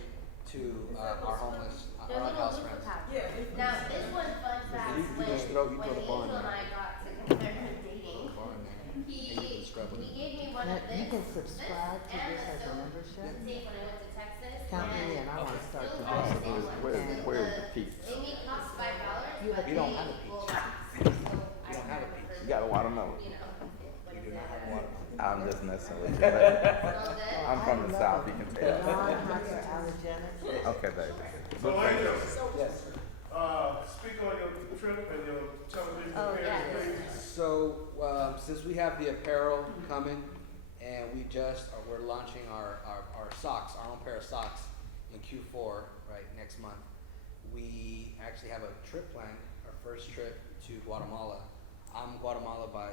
to our homeless, There's our a house little friends. pack. Yeah. Now, this one, fun fact, You when, just throw the Angel bar in and there. I got together dating, Bar in there. And you he can scrub it. gave me one Now, of this. you can subscribe to and this a as a soap membership? to take when I went to Texas. Count me and in, I want to start still today. all the same one. Where's the peach? They may cost $5, You but We don't have a they peach. will last. So I don't have a remember peach. for, You got a watermelon. you know, what We is do not it? have water. I'm just messing with you. All good? I'm from the South, you can tell. Non-hyperallergenic. Okay, baby. So, Angel, Yes. speak on your trip and your television Oh, appearance, yes. please. So since we have the apparel coming, and we're launching our socks, our own pair of socks in Q4, right, next month. We actually have a trip planned, our first trip to Guatemala. I'm Guatemala by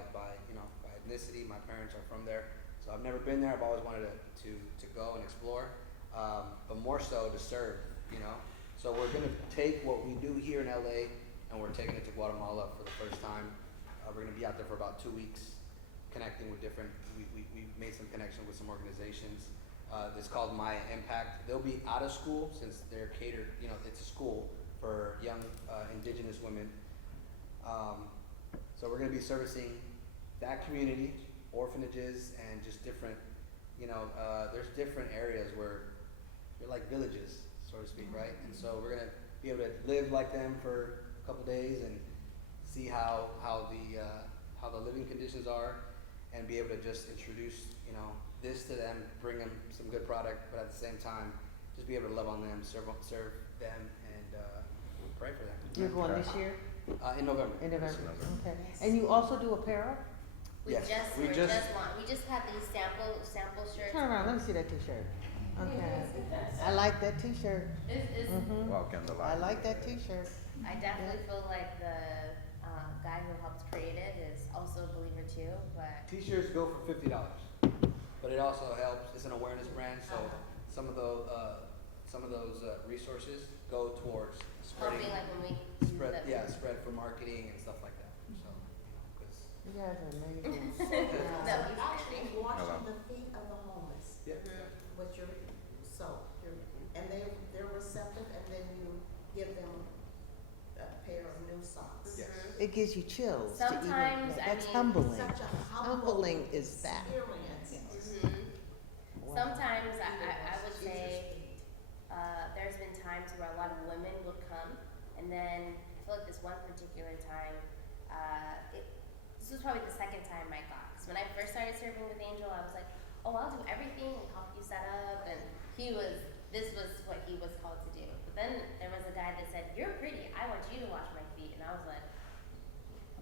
ethnicity. My parents are from there, so I've never been there. I've always wanted to go and explore, but more so to serve. So we're gonna take what we do here in LA, and we're taking it to Guatemala for the first time. We're gonna be out there for about 2 weeks, connecting with different. We made some connection with some organizations. It's called My Impact. They'll be out of school since they're catered. It's a school for young indigenous women. So we're gonna be servicing that community, orphanages, and just different. There's different areas where they're like villages, so to speak, right? And so we're gonna be able to live like them for a couple days and see how the living conditions are, and be able to just introduce this to them, bring them some good product, but at the same time just be able to love on them, serve them, and pray for them. You're going this year? In November. In November, okay. And you also do apparel? We Yes, just, we we just- just have these sample shirts. Turn around, let me see that t-shirt. Okay. I like that t-shirt. It's, Walk in the I light. like that t-shirt. I definitely feel like the guy who helped create it is also a believer too, but T-shirts go for $50, but it also helps. It's an awareness brand, so some of those resources go towards spreading, helping like when we do spread for marketing and stuff like that. So, because You guys are amazing. No, Wow. he's Actually kidding. washing the feet of the homeless yeah, with your soap, and they're receptive, and then you give them a pair of new socks. yes. It gives you chills to even, Sometimes, that's I mean, humbling. Such a Humbling is that. experience. Wow. Sometimes I would say there's been times where a lot of women would come, and then I feel like this one particular time, this was probably the second time I got. 'Cause When I first started serving with Angel, I was like, oh, I'll do everything and help you set up. And this was what he was called to do. But then there was a guy that said, you're pretty, I want you to wash my feet. And I was like,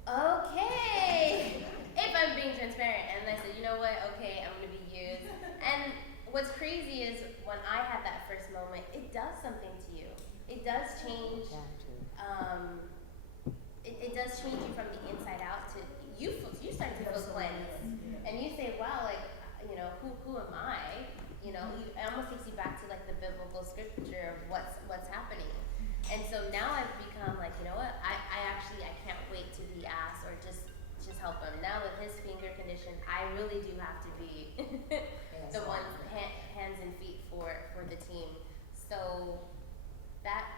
okay, if I'm being transparent. And I said, you know what, okay, I'm gonna be used. And what's crazy is when I had that first moment, it does something to you. It does change, it does change you from the inside out to, you start to feel cleansed. And you say, wow, like, you know, who am I? You know, it almost takes you back to like the biblical scripture of what's happening. And so now I've become like, you know what, I can't wait to be asked or just help him. Now with his finger condition, I really do have to be the one hands and feet for the team. So that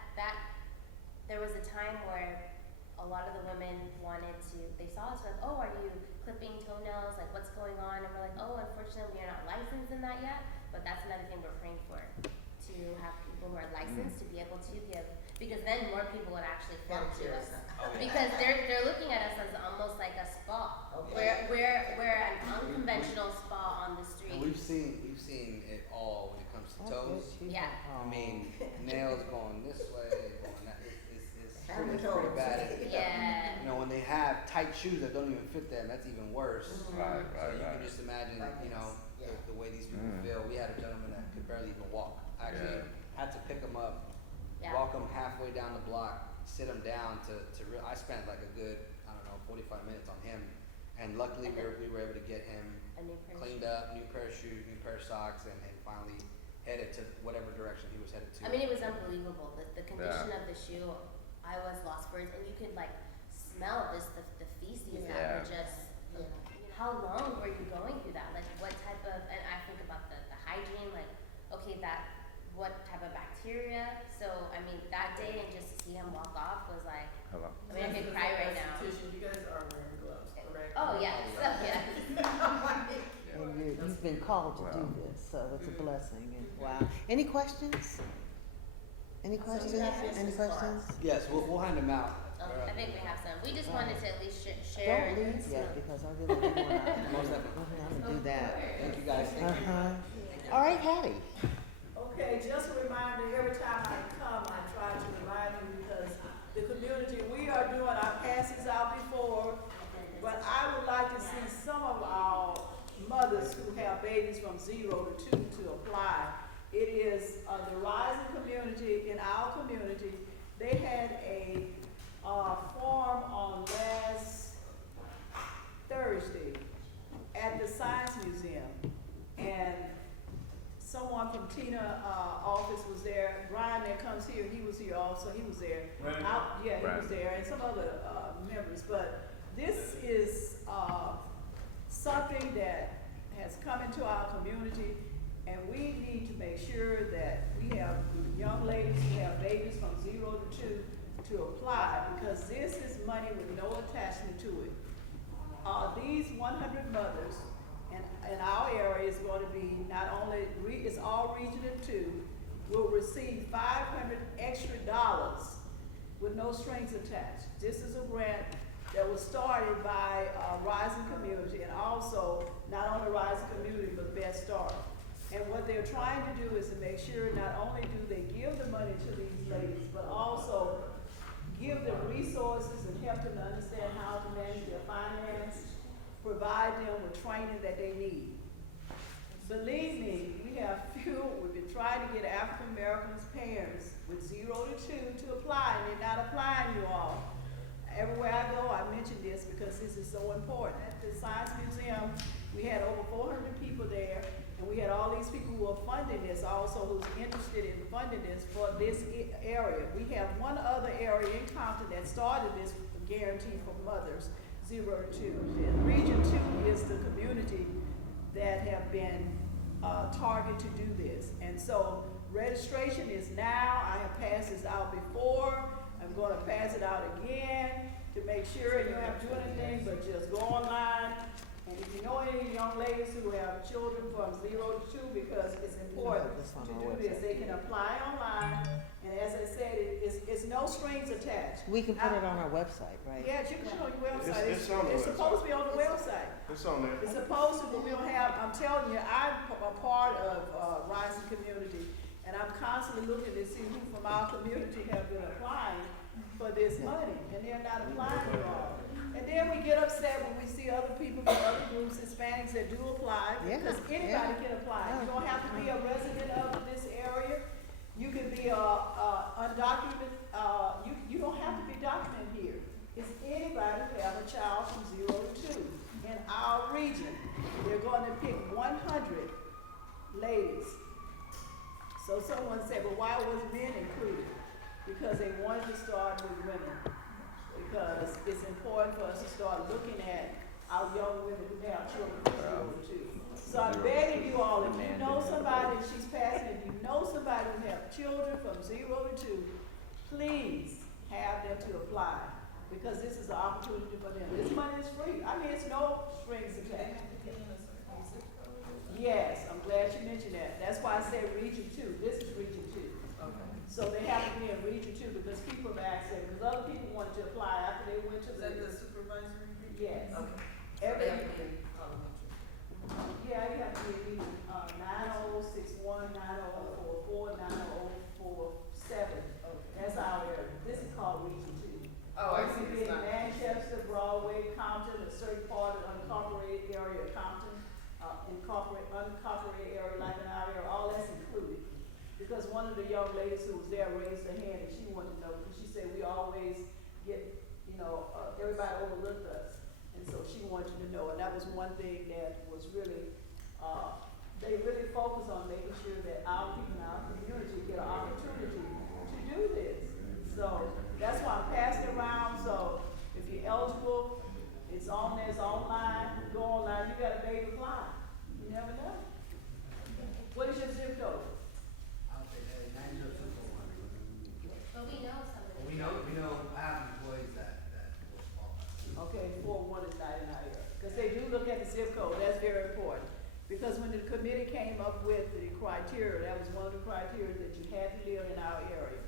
there was a time where a lot of the women they saw us like, oh, are you clipping toenails? Like, what's going on? And we're like, oh, unfortunately, we are not licensed in that yet, but that's another thing we're praying for, to have people who are licensed to be able to give, because then more people would actually flock to us. Because they're looking at us as almost like a spa. We're an unconventional spa on the street. And we've seen it all when it comes to toes. Yeah. I mean, nails going this way, going that. It's pretty bad. Yeah. You know, when they have tight shoes that don't even fit them, that's even worse. Right, So you can just imagine, you know, the way these people feel. We had a gentleman that could barely even walk. I actually had to pick him up, walk him halfway down the block, sit him down I spent like a good, 45 minutes on him. And luckily we were able to get him cleaned up, new pair of shoes, new pair of socks, and finally headed to whatever direction he was headed to. I mean, it was unbelievable. The condition of the shoe, I was lost for words, and you could like smell the feces that were just. How long were you going through that? Like, what type of? And I think about the hygiene. Like, okay, what type of bacteria? So I mean, that day and just to see him walk off was like. Hello. I mean, I could cry right now. You guys are wearing gloves, correct? Oh yes, yes. And you've been called to do this, so it's a blessing. And wow. Any questions? Any questions? Any questions? Yes, we'll hand them out. I think we have some. We just wanted to at least share. Don't leave yet because I really do want to. Most definitely. I'm gonna do that. Thank you guys. Thank you. All right, Hattie. Okay, just a reminder, every time I come, I try to remind you because the community, we are doing our passes out before, but I would like to see some of our mothers who have babies from 0 to 2 to apply. It is the rising community in our community. They had a forum on last Thursday at the Science Museum, and someone from Tina's office was there. Brian that comes here, he was here also. He was there. He was there, and some other members. But this is something that has come into our community, and we need to make sure that we have young ladies who have babies from 0 to 2 to apply, because this is money with no attachment to it. These 100 mothers in our area is going to be not only, it's all regional 2, will receive $500 extra with no strings attached. This is a grant that was started by Rising Community, and also not only Rising Community but Best Start. And what they're trying to do is to make sure not only do they give the money to these ladies, but also give them resources and help them to understand how to manage their finance, provide them with training that they need. Believe me, we've been trying to get African Americans parents with 0 to 2 to apply, and they're not applying, you all. Everywhere I go, I mention this because this is so important. At the Science Museum, we had over 400 people there, and we had all these people who are funding this also, who's interested in funding this for this area. We have one other area in Compton that started this guarantee for mothers, 0 to 2. And Region 2 is the community that have been targeted to do this. And so registration is now. I have passed this out before. I'm going to pass it out again to make sure you don't have to do anything but just go online. And if you know any young ladies who have children from 0 to 2, because it's important to do this, they can apply online. And as I said, it's no strings attached. We can put it on our website, right? Yes, you can put it on your website. It's on the It's website. supposed to be on the website. It's on there. It's supposed to, but we don't have, I'm telling you, I'm a part of, Rising Community, and I'm constantly looking to see who from our community have been applying for this money, and they're not applying at all. And then we get upset when we see other people from other groups, Hispanics that do apply, Yeah, because anybody yeah. can apply. You don't have to be a resident of this area. You can be undocumented, you don't have to be documented here. It's anybody who have a child from 0 to 2 in our region. They're going to pick 100 ladies. So someone said, well, why was men included? Because they wanted to start with women. Because it's important for us to start looking at our young women who have children from 0 to 2. So I'm begging you all, if you know somebody, and she's passing, if you know somebody who have children from 0 to 2, please have them to apply, because this is an opportunity for them. This money is free. I mean, it's no strings attached. Yes, I'm glad you mentioned that. That's why I said Region 2. This is Region 2. Okay. So they have to be in Region 2 because people have asked them, because other people wanted to apply after they went to Is that the supervisory? Yes. Okay. Every, They have to be parliamentary. yeah, you have to be 9061, 9044, 9047. That's our area. This is called Region 2. Oh, I see. It could be It's in not- Manchester, Broadway, Compton, a certain part of the unincorporated area of Compton, unincorporated area like in our area, all that's included. Because one of the young ladies who was there raised her hand and she wanted to know, because she said we always get, everybody overlooked us. And so she wanted you to know, and that was one thing that was really, they really focus on making sure that our people in our community get an opportunity to do this. So that's why I'm passing it around, so if you're eligible, it's on there, it's online, go online, you got a baby apply. You never know. What is your zip code? I'll say that 90241. But we know some of We know, I have employees that will qualify. Okay, 4-1 is not in our area, because they do look at the zip code, that's very important. Because when the committee came up with the criteria, that was one of the criteria that you had to live in our area.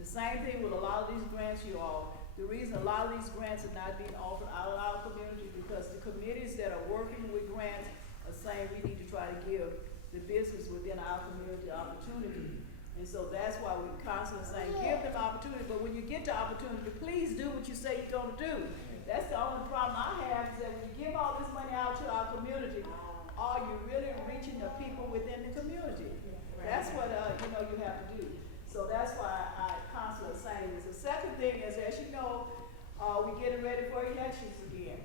The same thing with a lot of these grants, you all. The reason a lot of these grants are not being offered out of our community, because the committees that are working with grants are saying we need to try to give the business within our community opportunity. And so that's why we're constantly saying, give them opportunity, but when you get the opportunity, please do what you say you're gonna do. That's the only problem I have, is that when you give all this money out to our community, are you really reaching the people within the community? That's what, you have to do. So that's why I constantly saying this. The second thing is, as you know, we're getting ready for elections again.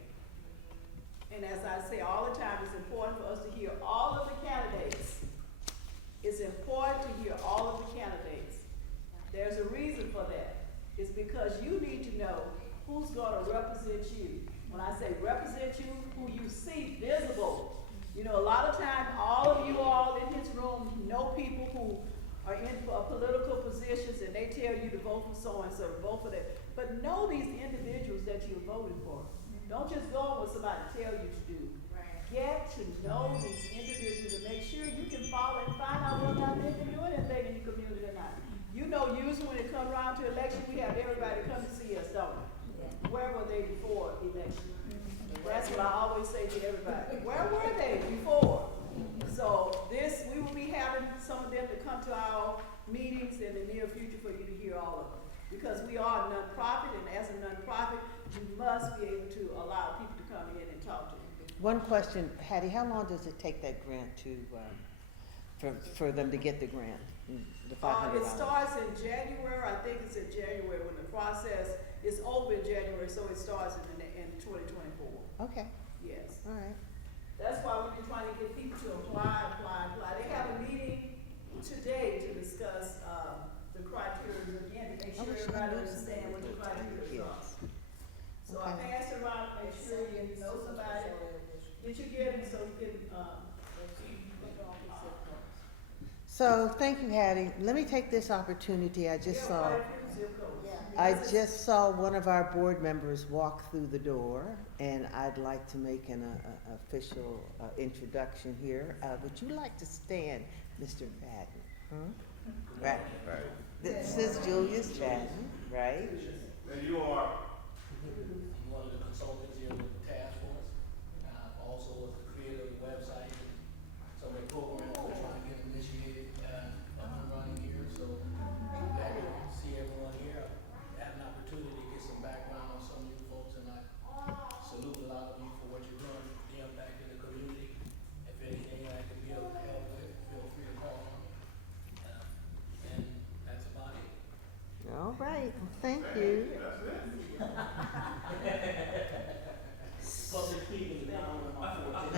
And as I say all the time, it's important for us to hear all of the candidates. It's important to hear all of the candidates. There's a reason for that. It's because you need to know who's gonna represent you. When I say represent you, who you see visible. A lot of times, all of you all in this room know people who are in political positions and they tell you to vote for so-and-so, vote for that. But know these individuals that you're voting for. Don't just go on what somebody tell you to do. Get to know these individuals and make sure you can follow and find out whether or not they can do anything in your community or not. Usually when it comes around to election, we have everybody come to see us, don't we? Where were they before election? That's what I always say to everybody. Where were they before? So we will be having some of them to come to our meetings in the near future for you to hear all of them. Because we are a nonprofit, and as a nonprofit, you must be able to allow people to come in and talk to you. One question, Hattie, how long does it take that grant to, for them to get the grant, the $500? It starts in January, I think it's in January, when the process is over in January, so it starts in 2024. Okay, Yes. all right. That's why we've been trying to get people to apply. They have a meeting today to discuss, the criteria again, to make sure everybody understands what the criteria are. Yes. So I Okay. pass it around, make sure you know somebody, did you get it, so you can, So, thank you, Hattie. Let me take this opportunity, I just saw one of our board members walk through the door, and I'd like to make an official introduction here. Would you like to stand, Mr. Fadden? Right. Right. This is Julius Chadden, right? And you are, I'm one of the consultants here with the task force. Also was the creator of the website and some of the programs we're trying to get initiated, up and running here. So I'm glad to see everyone here. I had an opportunity to get some background on some of you folks, and I salute a lot of you for what you're doing, the impact in the community. If anything I can be able to help with, feel free to call on me. And that's about it. All right, thank you. Public speaking is down on my forte.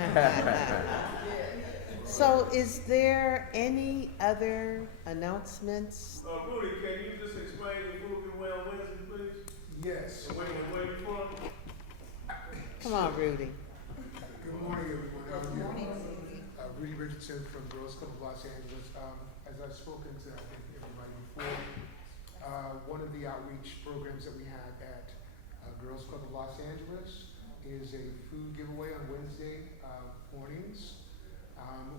So is there any other announcements? Rudy, can you just explain the food giveaway on Wednesday, please? Yes. And where you from? Come on, Rudy. Good morning, everyone. Rudy Richardson from Girls Club of Los Angeles. As I've spoken to, I think, everybody before, one of the outreach programs that we had at Girls Club of Los Angeles is a food giveaway on Wednesday mornings.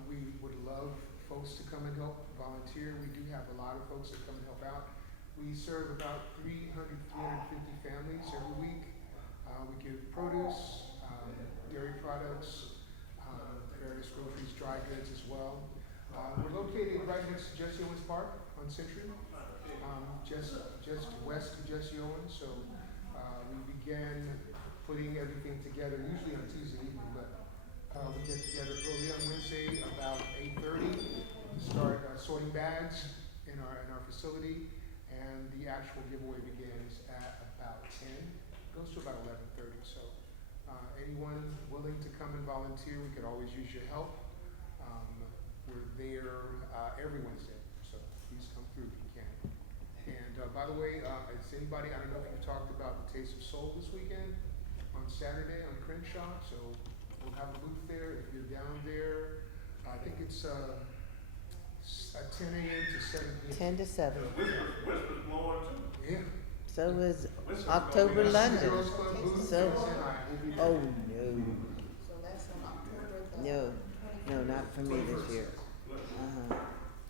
We would love folks to come and help volunteer. We do have a lot of folks that come and help out. We serve about 300, 350 families every week. We give produce, dairy products, various groceries, dry goods as well. We're located right next to Jesse Owens Park on Century, just west of Jesse Owens. So we began putting everything together, usually on Tuesday evening, but we get together early on Wednesday about 8:30 to start sorting bags in our facility, and the actual giveaway begins at about 10. Goes to about 11:30. So anyone willing to come and volunteer, we could always use your help. We're there every Wednesday, so please come through if you can. And by the way, is anybody, I don't know if you talked about the Taste of Soul this weekend on Saturday on Crenshaw, so we'll have a booth there. If you're down there, I think it's 10 a.m. to 7 p.m. 10 to 7. Whisper's blowing too. Yeah. So is Whisper's October blowing. London. Girls Club booth, So, it's in I. We'll be there. oh no, So that's on October the. no, not for me this year.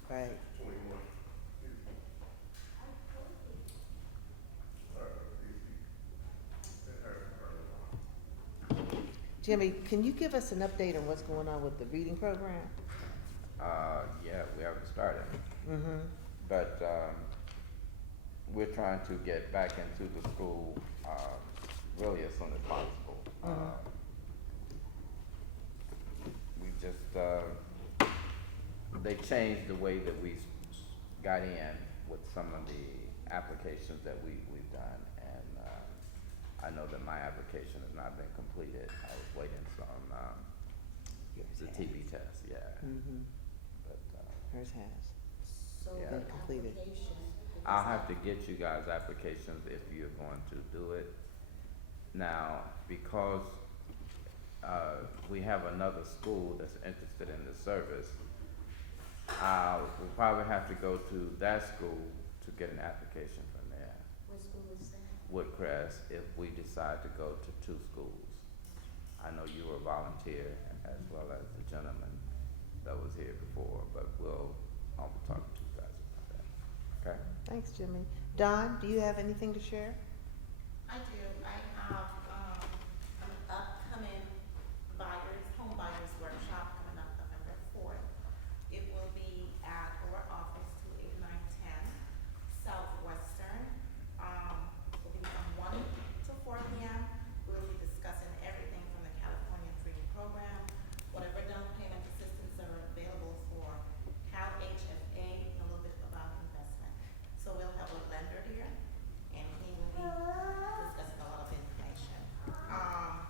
Right. 21. Jimmy, can you give us an update on what's going on with the reading program? Yeah, we haven't started. Mm-hmm. But we're trying to get back into the school really as soon as possible. We just, they changed the way that we got in with some of the applications that we've done. And I know that my application has not been completed. I was waiting on the TB test, yeah. Mm-hmm. But Hers has. So Yeah. the Been completed. application. I'll have to get you guys applications if you're going to do it. Now, because we have another school that's interested in the service, we'll probably have to go to that school to get an application from there. What school is that? Woodcrest, if we decide to go to two schools. I know you were a volunteer as well as the gentleman that was here before, but I'll be talking to you guys about that, okay? Thanks, Jimmy. Don, do you have anything to share? I do. I have an upcoming home buyers workshop coming up November 4th. It will be at our office 28910 Southwestern. Will be from 1 to 4 p.m. We'll be discussing everything from the California Freedom Program, whatever down payment assistance are available for Cal HFA, and a little bit about investment. So we'll have a lender here, and he will be discussing a lot of information.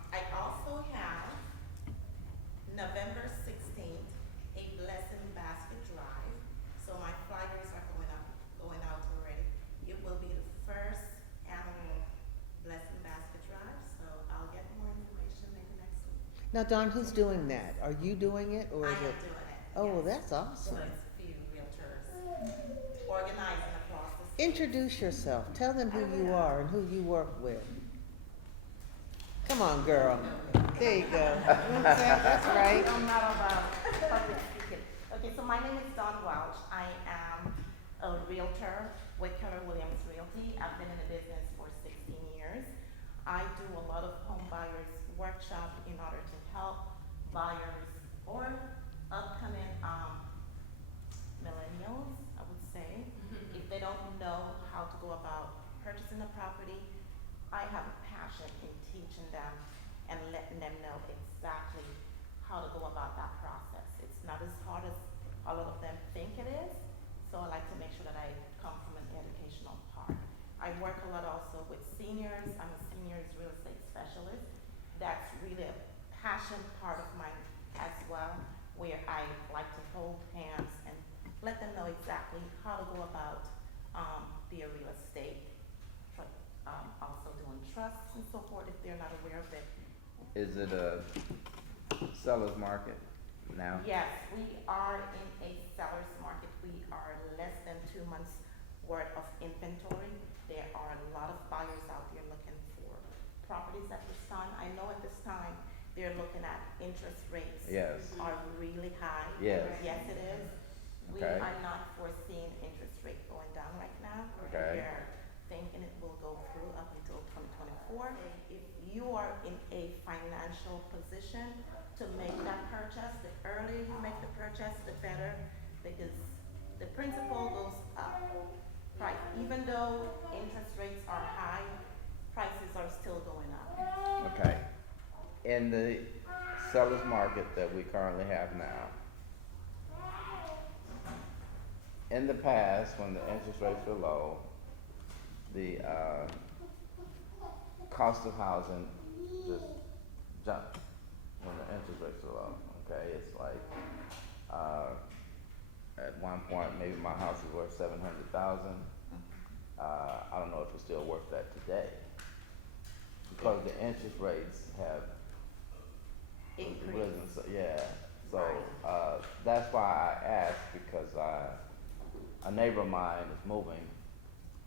I also have November 16th, a blessing basket drive. So my flyers are going out already. It will be the first annual blessing basket drive, so I'll get more information maybe next week. Now, Don, who's doing that? Are you doing it or I is am it? doing it. Oh, well, yes. that's awesome. So it's a few realtors organizing across the state. Introduce yourself. Tell them who you are and who you work with. Come on, girl. There you go. That's right. I'm not about public speaking. Okay, so my name is Dawn Welch. I am Realtor with Keller Williams Realty. I've been in the business for 16 years. I do a lot of home buyers workshop in order to help buyers or upcoming millennials, I would say, if they don't know how to go about purchasing a property. I have a passion in teaching them and letting them know exactly how to go about that process. It's not as hard as a lot of them think it is, so I like to make sure that I come from an educational part. I work a lot also with seniors. I'm a seniors real estate specialist. That's really a passion part of mine as well, where I like to hold hands and let them know exactly how to go about their real estate. Also doing trusts and so forth if they're not aware of it. Is it a seller's market now? Yes, we are in a seller's market. We are less than 2 months worth of inventory. There are a lot of buyers out there looking for properties at this time. I know at this time they're looking at interest rates Yes. are really high. Yes. Yes, it is. We Okay. are not foreseeing interest rate going down right now. Okay. We're thinking it will go through up until 2024. If you are in a financial position to make that purchase, the earlier you make the purchase, the better, because the principal goes up. Price, even though interest rates are high, prices are still going up. Okay. In the seller's market that we currently have now, in the past, when the interest rates were low, the cost of housing just jumped when the interest rates were low. Okay, it's like at one point maybe my house is worth $700,000. I don't know if it's still worth that today because the interest rates have risen. So, yeah, so that's why I asked, because a neighbor of mine is moving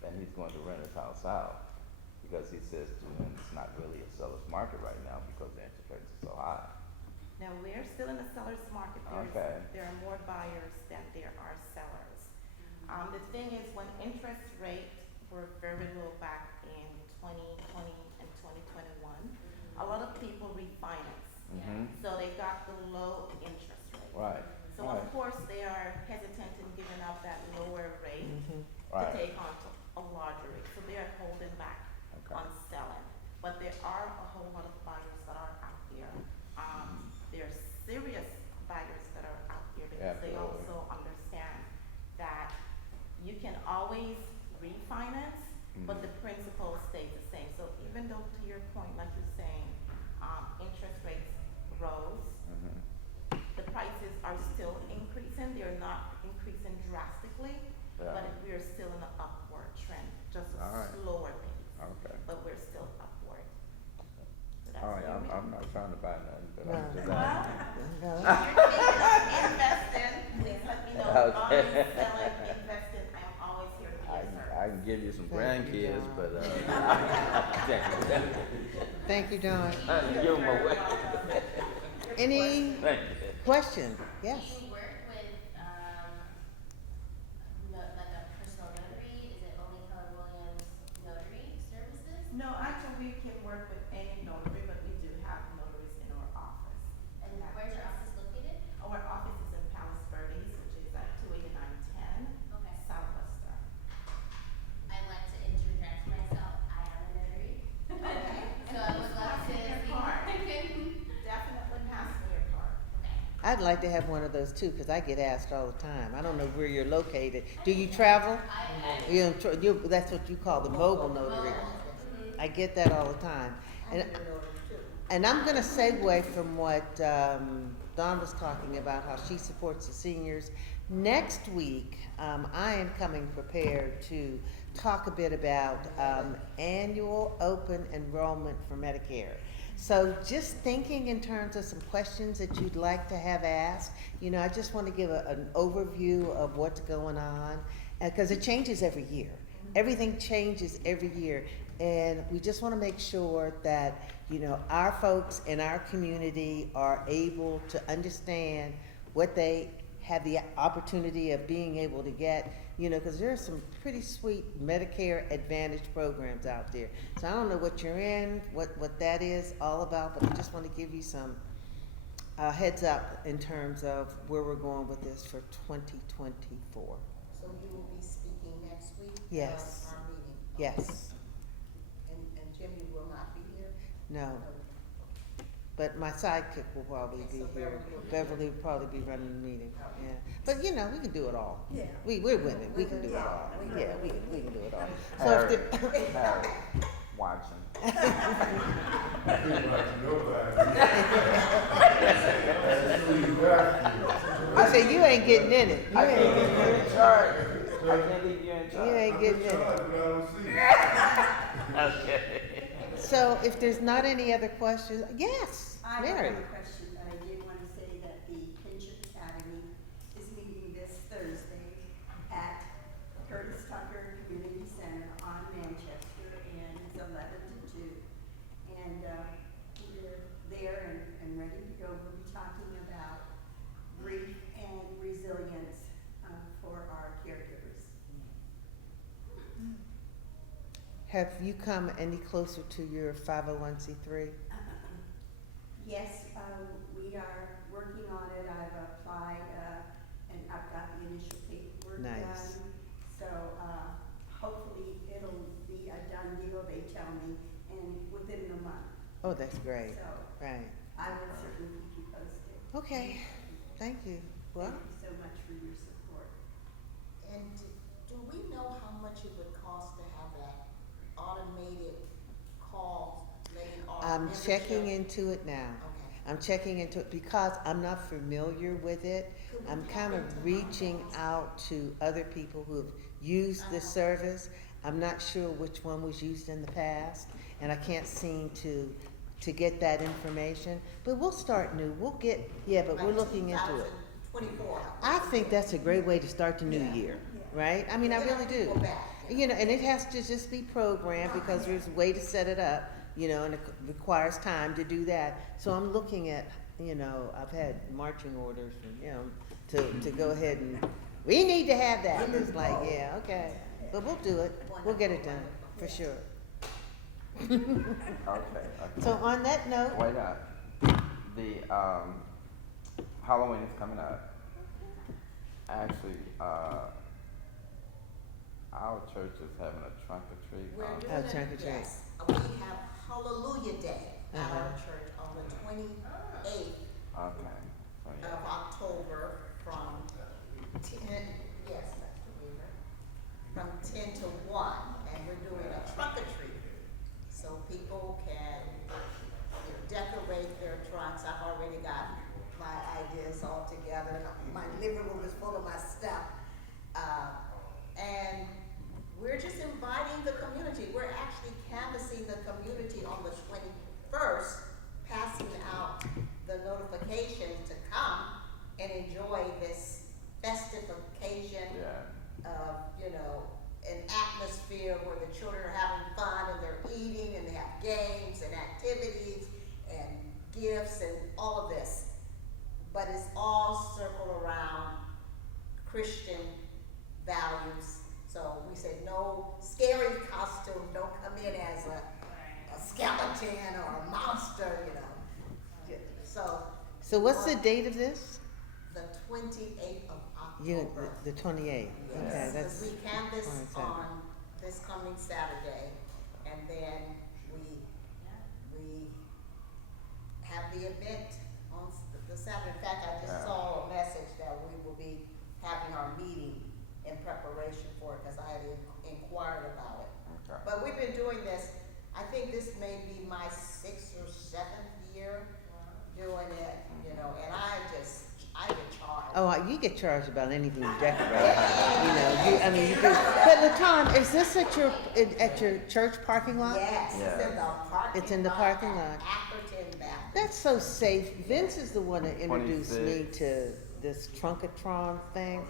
and he's going to rent his house out because he says to him it's not really a seller's market right now because the interest rates are so high. Now, we're still in the seller's market. Okay. There are more buyers than there are sellers. The thing is, when interest rates were very low back in 2020 and 2021, a lot of people refinance. Mm-hmm. So they got the low interest rate. Right. So of course they are hesitant in giving up that lower rate to Right. take on a larger rate. So they are holding back Okay. on selling. But there are a whole lot of buyers that are out there. There are serious buyers that are out there because they Absolutely. also understand that you can always refinance, but the principal stays the same. So even though, to your point, like you're saying, interest rates rose, Mm-hmm. the prices are still increasing. They're not increasing drastically, Yeah. but we're still in an upward trend, just a All right. slower pace. Okay. But we're still upward. So that's All right, where we I'm not trying to buy nothing, but No. I'm just Well, asking. No. if you're thinking of investing, please let me know. Okay. Buying, selling, investing, I am always here to be I of service. can give you some Thank you, grandkids, John. but Thank you, Dawn. give them away. Any Thank you. question? Yes. Do you work with, like a personal notary? Is it only Keller Williams notary services? No, actually, we can work with any notary, but we do have notaries in our office. And where's your office located? Our office is in Palos Verdes, which is at 28910 Okay. Southwestern. I'd like to interject myself. I am a notary. Okay. So I would love to Pass me your see. card. Okay. Definitely pass me your card. I'd like to have one of those too, because I get asked all the time. I don't know where you're located. Do you travel? That's what you call the mobile notary. I get that all the time. And I'm gonna segue from what Dawn was talking about, how she supports the seniors. Next week, I am coming prepared to talk a bit about annual open enrollment for Medicare. So just thinking in terms of some questions that you'd like to have asked, you know, I just want to give an overview of what's going on, because it changes every year. Everything changes every year, and we just want to make sure that, you know, our folks in our community are able to understand what they have the opportunity of being able to get, because there are some pretty sweet Medicare Advantage programs out there. So I don't know what you're in, what that is all about, but I just want to give you some heads up in terms of where we're going with this for 2024. So you will be speaking next week? Yes. Our meeting? Yes. And Jim, you will not be here? No. But my sidekick will probably Okay, be so here. Beverly will be Beverly will probably be running the meeting, yeah. But we can do it all. Yeah. We're women, we can do it all. Yeah, we can do it all. So Harry, if the, Harry, watching. I say, you ain't getting in it. You I ain't can't getting leave you in in it. charge. I can't leave you in charge. You ain't getting in it. Okay. So if there's not any other questions, yes, I Mary. have a question, but I did want to say that the Kinship Academy is meeting this Thursday at Curtis Tucker Community Center on Manchester, and it's 11 to 2. And we're there and ready to go. We'll be talking about grief and resilience for our caregivers. Have you come any closer to your 501c3? Yes, we are working on it. I've applied, and I've got the initial paperwork Nice. done. So, hopefully it'll be a done deal, they tell me, and within the month. Oh, that's great. So, Right. I will certainly keep you posted. Okay, thank you. Well, Thank you so much for your support. And do we know how much it would cost to have that automated call letting our I'm membership- checking into it now. Okay. I'm checking into it because I'm not familiar with it. Could we I'm tap kind of into reaching Mondays? out to other people who have used this service. I'm not sure which one was used in the past, and I can't seem to get that information. But we'll start new. We'll get, but Like we're looking into it. 2024. I think that's a great way to start the new Yeah. year, right? I mean, I Get our really do. people back, And it has to just be programmed because there's a way to set it up, and it requires time to do that. So I'm looking at, I've had marching orders from, to go ahead and, we need to have that. And it's like, yeah, okay. But we'll do it. We'll get it done, for sure. Okay. So on that note, Wait up. The Halloween is coming up. Actually, our church is having a trunk or treat. We're doing Oh, it, trunk or treat. yes. We have Hallelujah Day at our Uh-huh. church on the 28th Okay. So, yeah. of October from 10, yes, Dr. Weaver, from 10 to 1, and we're doing a trunk or treat. So people can decorate their trunks. I've already got my ideas all together. My living room is full of my stuff. And we're just inviting the community. We're actually canvassing the community on the 21st, passing out the notification to come and enjoy this festive occasion of, an atmosphere where the children are having fun and they're eating and they have games and activities and gifts and all of this. But it's all circled around Christian values. So we said no scary costume, don't come in as a skeleton or a monster, so what's the date of this? The 28th of You, October. the 28th. Okay, Yes, that's. because we canvass coincide. on this coming Saturday, and then we have the event on the Saturday. In fact, I just saw a message that we will be having our meeting in preparation for it, because I had inquired about it. Okay. But we've been doing this, I think this may be my 6th or 7th year doing it, and I get charged. Oh, you get charged about anything you decorate. You do. But LaTon, is this at your church parking lot? Yes, it's in the parking lot. It's in the parking lot. at Atherton Baptist. That's so safe. Vince is the one that introduced me 26. to this trunkatron thing.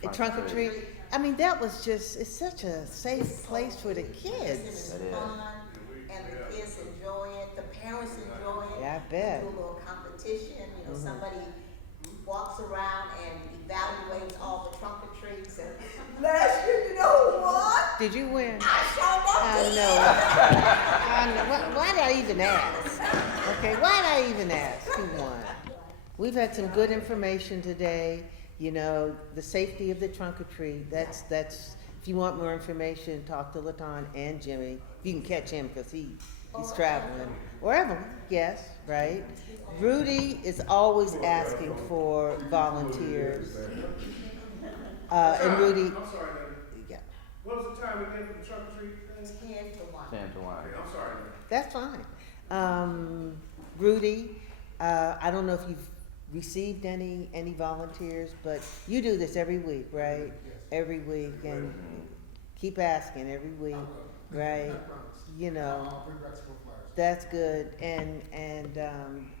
Trunk or Trunk or treat. treat. I mean, that was it's such a safe place for the kids. It's It is. fun, and the kids enjoy it, the parents enjoy it. Yeah, I bet. We do a little competition, somebody walks around and evaluates all the trumpetries and last year, you know what? Did you win? I showed up. I know. I know. Why'd I even ask? Okay, why'd I even ask who won? We've had some good information today. You know, the safety of the trunk or treat. That's. If you want more information, talk to Latan and Jimmy. You can catch him because he's traveling. Or Evelyn, yes, right. Rudy is always asking for volunteers. And Rudy. I'm sorry, man. Yeah, What was the time again for the trunk or treat thing? 10 to 1. 10 to 1. Okay, I'm sorry, man. that's fine. Rudy, I don't know if you've received any volunteers, but you do this every week, right? Every week, and keep asking every week, right? You know, I'll bring back some more flyers. that's good. And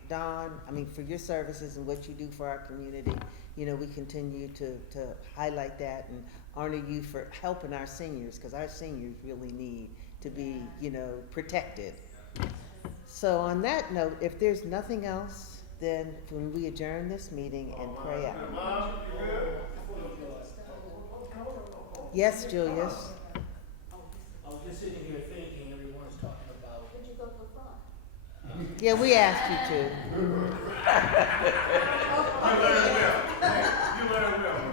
Don, I mean, for your services and what you do for our community, you know, we continue to highlight that and honor you for helping our seniors, because our seniors really need to be, you know, protected. So on that note, if there's nothing else, then when we adjourn this meeting and pray out. Mom, you good? Yes, Julius? I was just sitting here thinking, everyone's talking about. Could you go to the front? Yeah, we asked you to. You learned well. You learned well.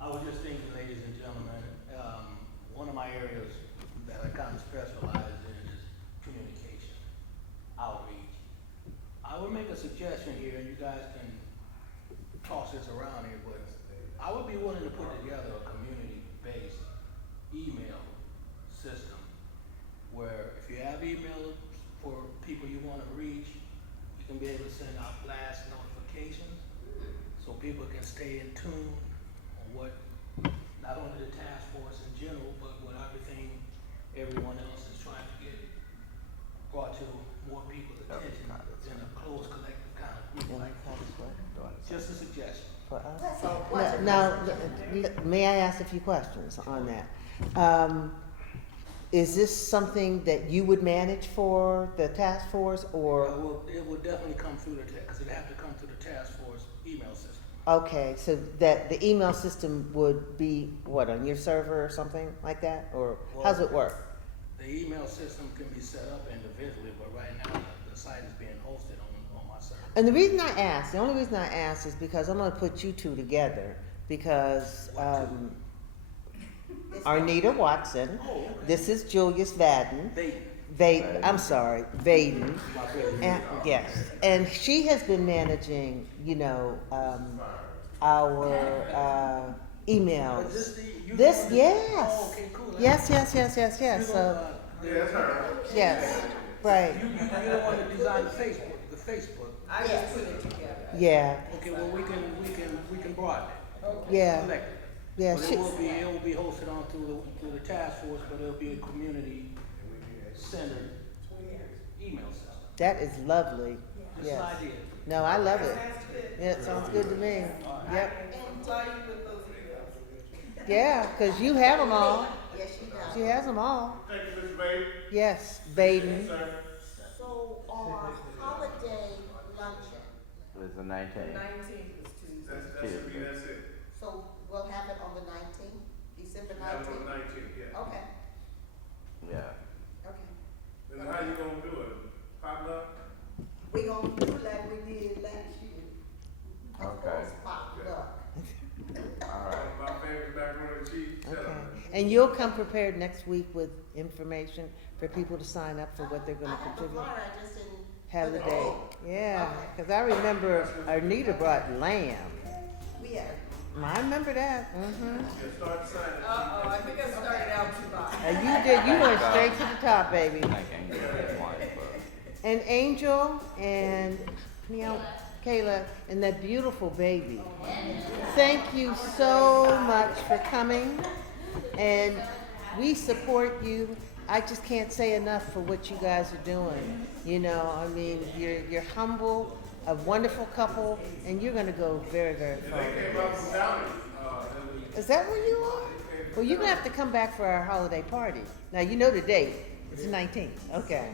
I was just thinking, ladies and gentlemen, one of my areas that I kind of specialize in is communication, outreach. I would make a suggestion here, and you guys can toss this around here, but I would be willing to put together a community-based email system where if you have emails for people you want to reach, you can be able to send out blast notifications so people can stay in tune on what not only the task force in general, but what everything everyone else is trying to get brought to more people's attention in a close collective kind of group like that. Just a suggestion. For us? Now, may I ask a few questions on that? Is this something that you would manage for the task force, or? It will definitely come through because it have to come through the task force email system. Okay, so that the email system would be what, on your server or something like that, or how's it work? The email system can be set up individually, but right now the site is being hosted on my server. And the reason I asked, the only reason I asked is because I'm gonna put you two together, because, Arnita Watson, this is Julius Vaden. I'm sorry, Vaden. And, yes, and she has been managing, you know, our emails. Yes. Oh, okay, cool. Yes, so, Yes, her. yes, right, You don't want to design the Facebook. I just put it together. yeah, Okay, well we can broaden it. yeah, Collect it. yeah. But it will be hosted on through the task force, but it'll be a community centered email system. That is lovely, Just yes. an idea. No, I love it. Yeah, it sounds good to me. Yep. And tell you with those emails. Yeah, because you have them all. Yes, she does. She has them all. Thank you, Mr. Babe. Yes, Baden. Sir. So our holiday luncheon, It's the 19th. 19th is Tuesday. That's it. so we'll have it on the 19th, December That was 19th? 19th, yeah. Okay, Yeah. okay. Then how you gonna do it? Pop up? We gonna do like we did last year. Of Okay. course, potluck. All right. My favorite macaroni and cheese. Shut Okay. up. And you'll come prepared next week with information for people to sign up for what they're I gonna have the contribute? flyer, I just didn't. Have the put it date. on. Yeah, because I remember Arnita brought lamb. We had. I remember that. Yeah, start signing. Uh-oh, I think I started out too high. And you did, you went straight to the top, baby. I can't get that one, but. And Angel and Kayla and that beautiful baby. Thank you so much for coming, and we support you. I just can't say enough for what you guys are doing. You know, I mean, you're humble, a wonderful couple, and you're gonna go very, very far. They came up from Downey. Is that where you are? Well, you're gonna have to come back for our holiday party. Now, you know the date. It's the 19th. Okay.